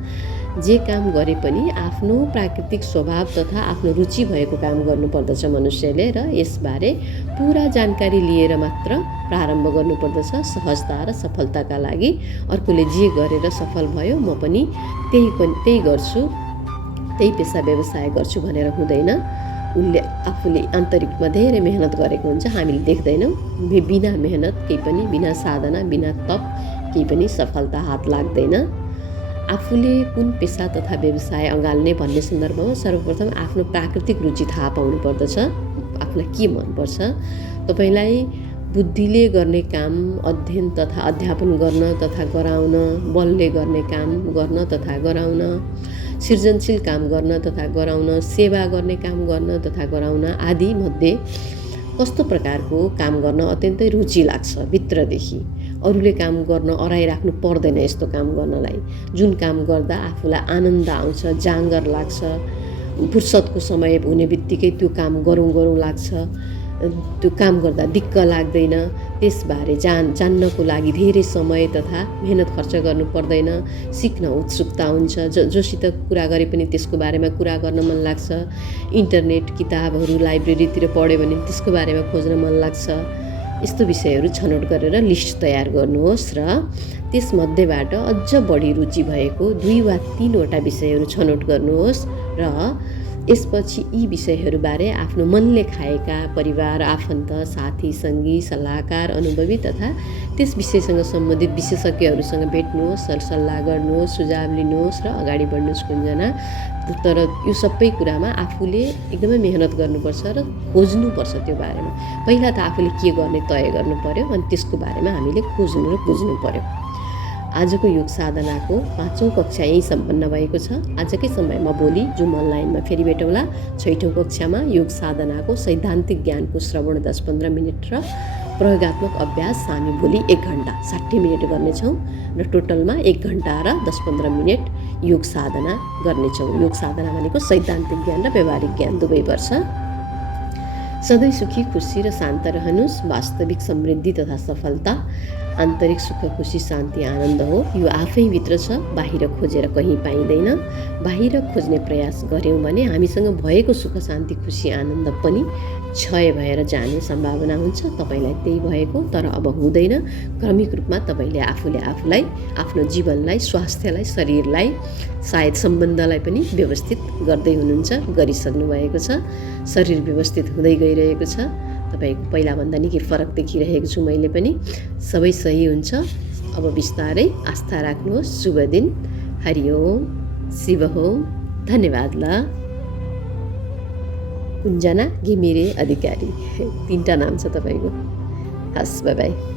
जे काम गरे पनि आफ्नो प्राकृतिक स्वभाव तथा आफ्नो रुचि भएको काम गर्नुपर्दछ मनुष्यले, र यसबारे पुरा जानकारी लिएर मात्र प्रारम्भ गर्नुपर्दछ सहजता र सफलताका लागि। अर्कोले जे गरेर सफल भयो म पनि त्यही गर्छु, त्यही पेसा व्यवसाय गर्छु भनेर हुँदैन। उनले आफूले आन्तरिकमा धेरै मेहनत गरेको हुन्छ, हामीले देख्दैनौँ। बिना मेहनत केही पनि, बिना साधना, बिना तप केही पनि सफलता हात लाग्दैन। आफूले कुन पेसा तथा व्यवसाय अँगाल्ने भन्ने सन्दर्भमा सर्वप्रथम आफ्नो प्राकृतिक रुचि थाहा पाउनु पर्दछ। आफूलाई के मनपर्छ? तपाईँलाई बुद्धिले गर्ने काम अध्ययन तथा अध्यापन गर्न तथा गराउन, बलले गर्ने काम गर्न तथा गराउन, सृजनशील काम गर्न तथा गराउन, सेवा गर्ने काम गर्न तथा गराउन आदि मध्ये कस्तो प्रकारको काम गर्न अत्यन्तै रुचि लाग्छ भित्रदेखि? अरूले काम गर्न अराइराख्नु पर्दैन यस्तो काम गर्नलाई। जुन काम गर्दा आफूलाई आनन्द आउँछ, जाँगर लाग्छ, फुर्सदको समय हुने बित्तिकै त्यो काम गरौँ लाग्छ, त्यो काम गर्दा दिक्क लाग्दैन, त्यसबारे जान्नको लागि धेरै समय तथा मेहनत खर्च गर्नु पर्दैन, सिक्न उत्सुकता हुन्छ, जोसित कुरा गरे पनि त्यसको बारेमा कुरा गर्न मन लाग्छ, इन्टरनेट किताबहरू लाइब्रेरीतिर पढ्यो भने त्यसको बारेमा खोज्न मन लाग्छ। यस्तो विषयहरू छनौट गरेर लिस्ट तयार गर्नुहोस् र त्यसमध्येबाट अझ बढी रुचि भएको 2 वा 3 वटा विषयहरू छनौट गर्नुहोस् र यसपछि यी विषयहरूबारे आफ्नो मनले खाएका परिवार, आफन्त, साथी, सङ्गी, सल्लाहकार, अनुभवी तथा त्यस विषयसँग सम्बन्धित विशेषज्ञहरूसँग भेट्नुहोस्, सरसल्लाह गर्नुहोस्, सुझाव लिनुहोस् र अगाडि बढ्नुहोस् कुञ्जना। तर यो सबै कुरामा आफूले एकदमै मेहनत गर्नुपर्छ र खोज्नुपर्छ त्यो बारेमा। पहिला त आफूले के गर्ने तय गर्नु पर्यो, अनि त्यसको बारेमा हामीले खोज्नु र बुझ्नु पर्यो। आजको योग साधनाको 5औं कक्षा यही सम्पन्न भएको छ। आजकै समयमा भोलि जुम अनलाइनमा फेरि भेटौँला। 6औं कक्षामा योग साधनाको सैद्धान्तिक ज्ञानको श्रवण 10-15 मिनट र प्रयोगात्मक अभ्यास हामी भोलि 1 घन्टा 60 मिनट गर्नेछौँ र टोटलमा 1 घन्टा र 10-15 मिनट योग साधना गर्नेछौँ। योग साधना भनेको सैद्धान्तिक ज्ञान र व्यवहारिक ज्ञान दुवै पर्छ। सधैँ सुखी, खुसी र शान्त रहनुहोस्। वास्तविक समृद्धि तथा सफलता आन्तरिक सुख, खुसी, शान्ति, आनन्द हो। यो आफैभित्र छ, बाहिर खोजेर कहीँ पाइँदैन। बाहिर खोज्ने प्रयास गऱ्यौँ भने हामीसँग भएको सुख, शान्ति, खुसी, आनन्द पनि क्षय भएर जाने सम्भावना हुन्छ। तपाईँलाई त्यही भएको, तर अब हुँदैन। क्रमिक रूपमा तपाईँले आफूलाई, आफ्नो जीवनलाई, स्वास्थ्यलाई, शरीरलाई, सायद सम्बन्धलाई पनि व्यवस्थित गर्दै हुनुहुन्छ, गरिसक्नु भएको छ। शरीर व्यवस्थित हुँदै गइरहेको छ। तपाईँको पहिलाभन्दा निकै फरक देखिरहेको छु मैले पनि। सबै सही हुन्छ। अब बिस्तारै आस्था राख्नुहोस्। शुभ दिन। हरि ओम, शिव ओम। धन्यवाद ल। कुञ्जना घिमिरे अधिकारी 3टा नाम छ तपाईँको। हस्, बाई बाई।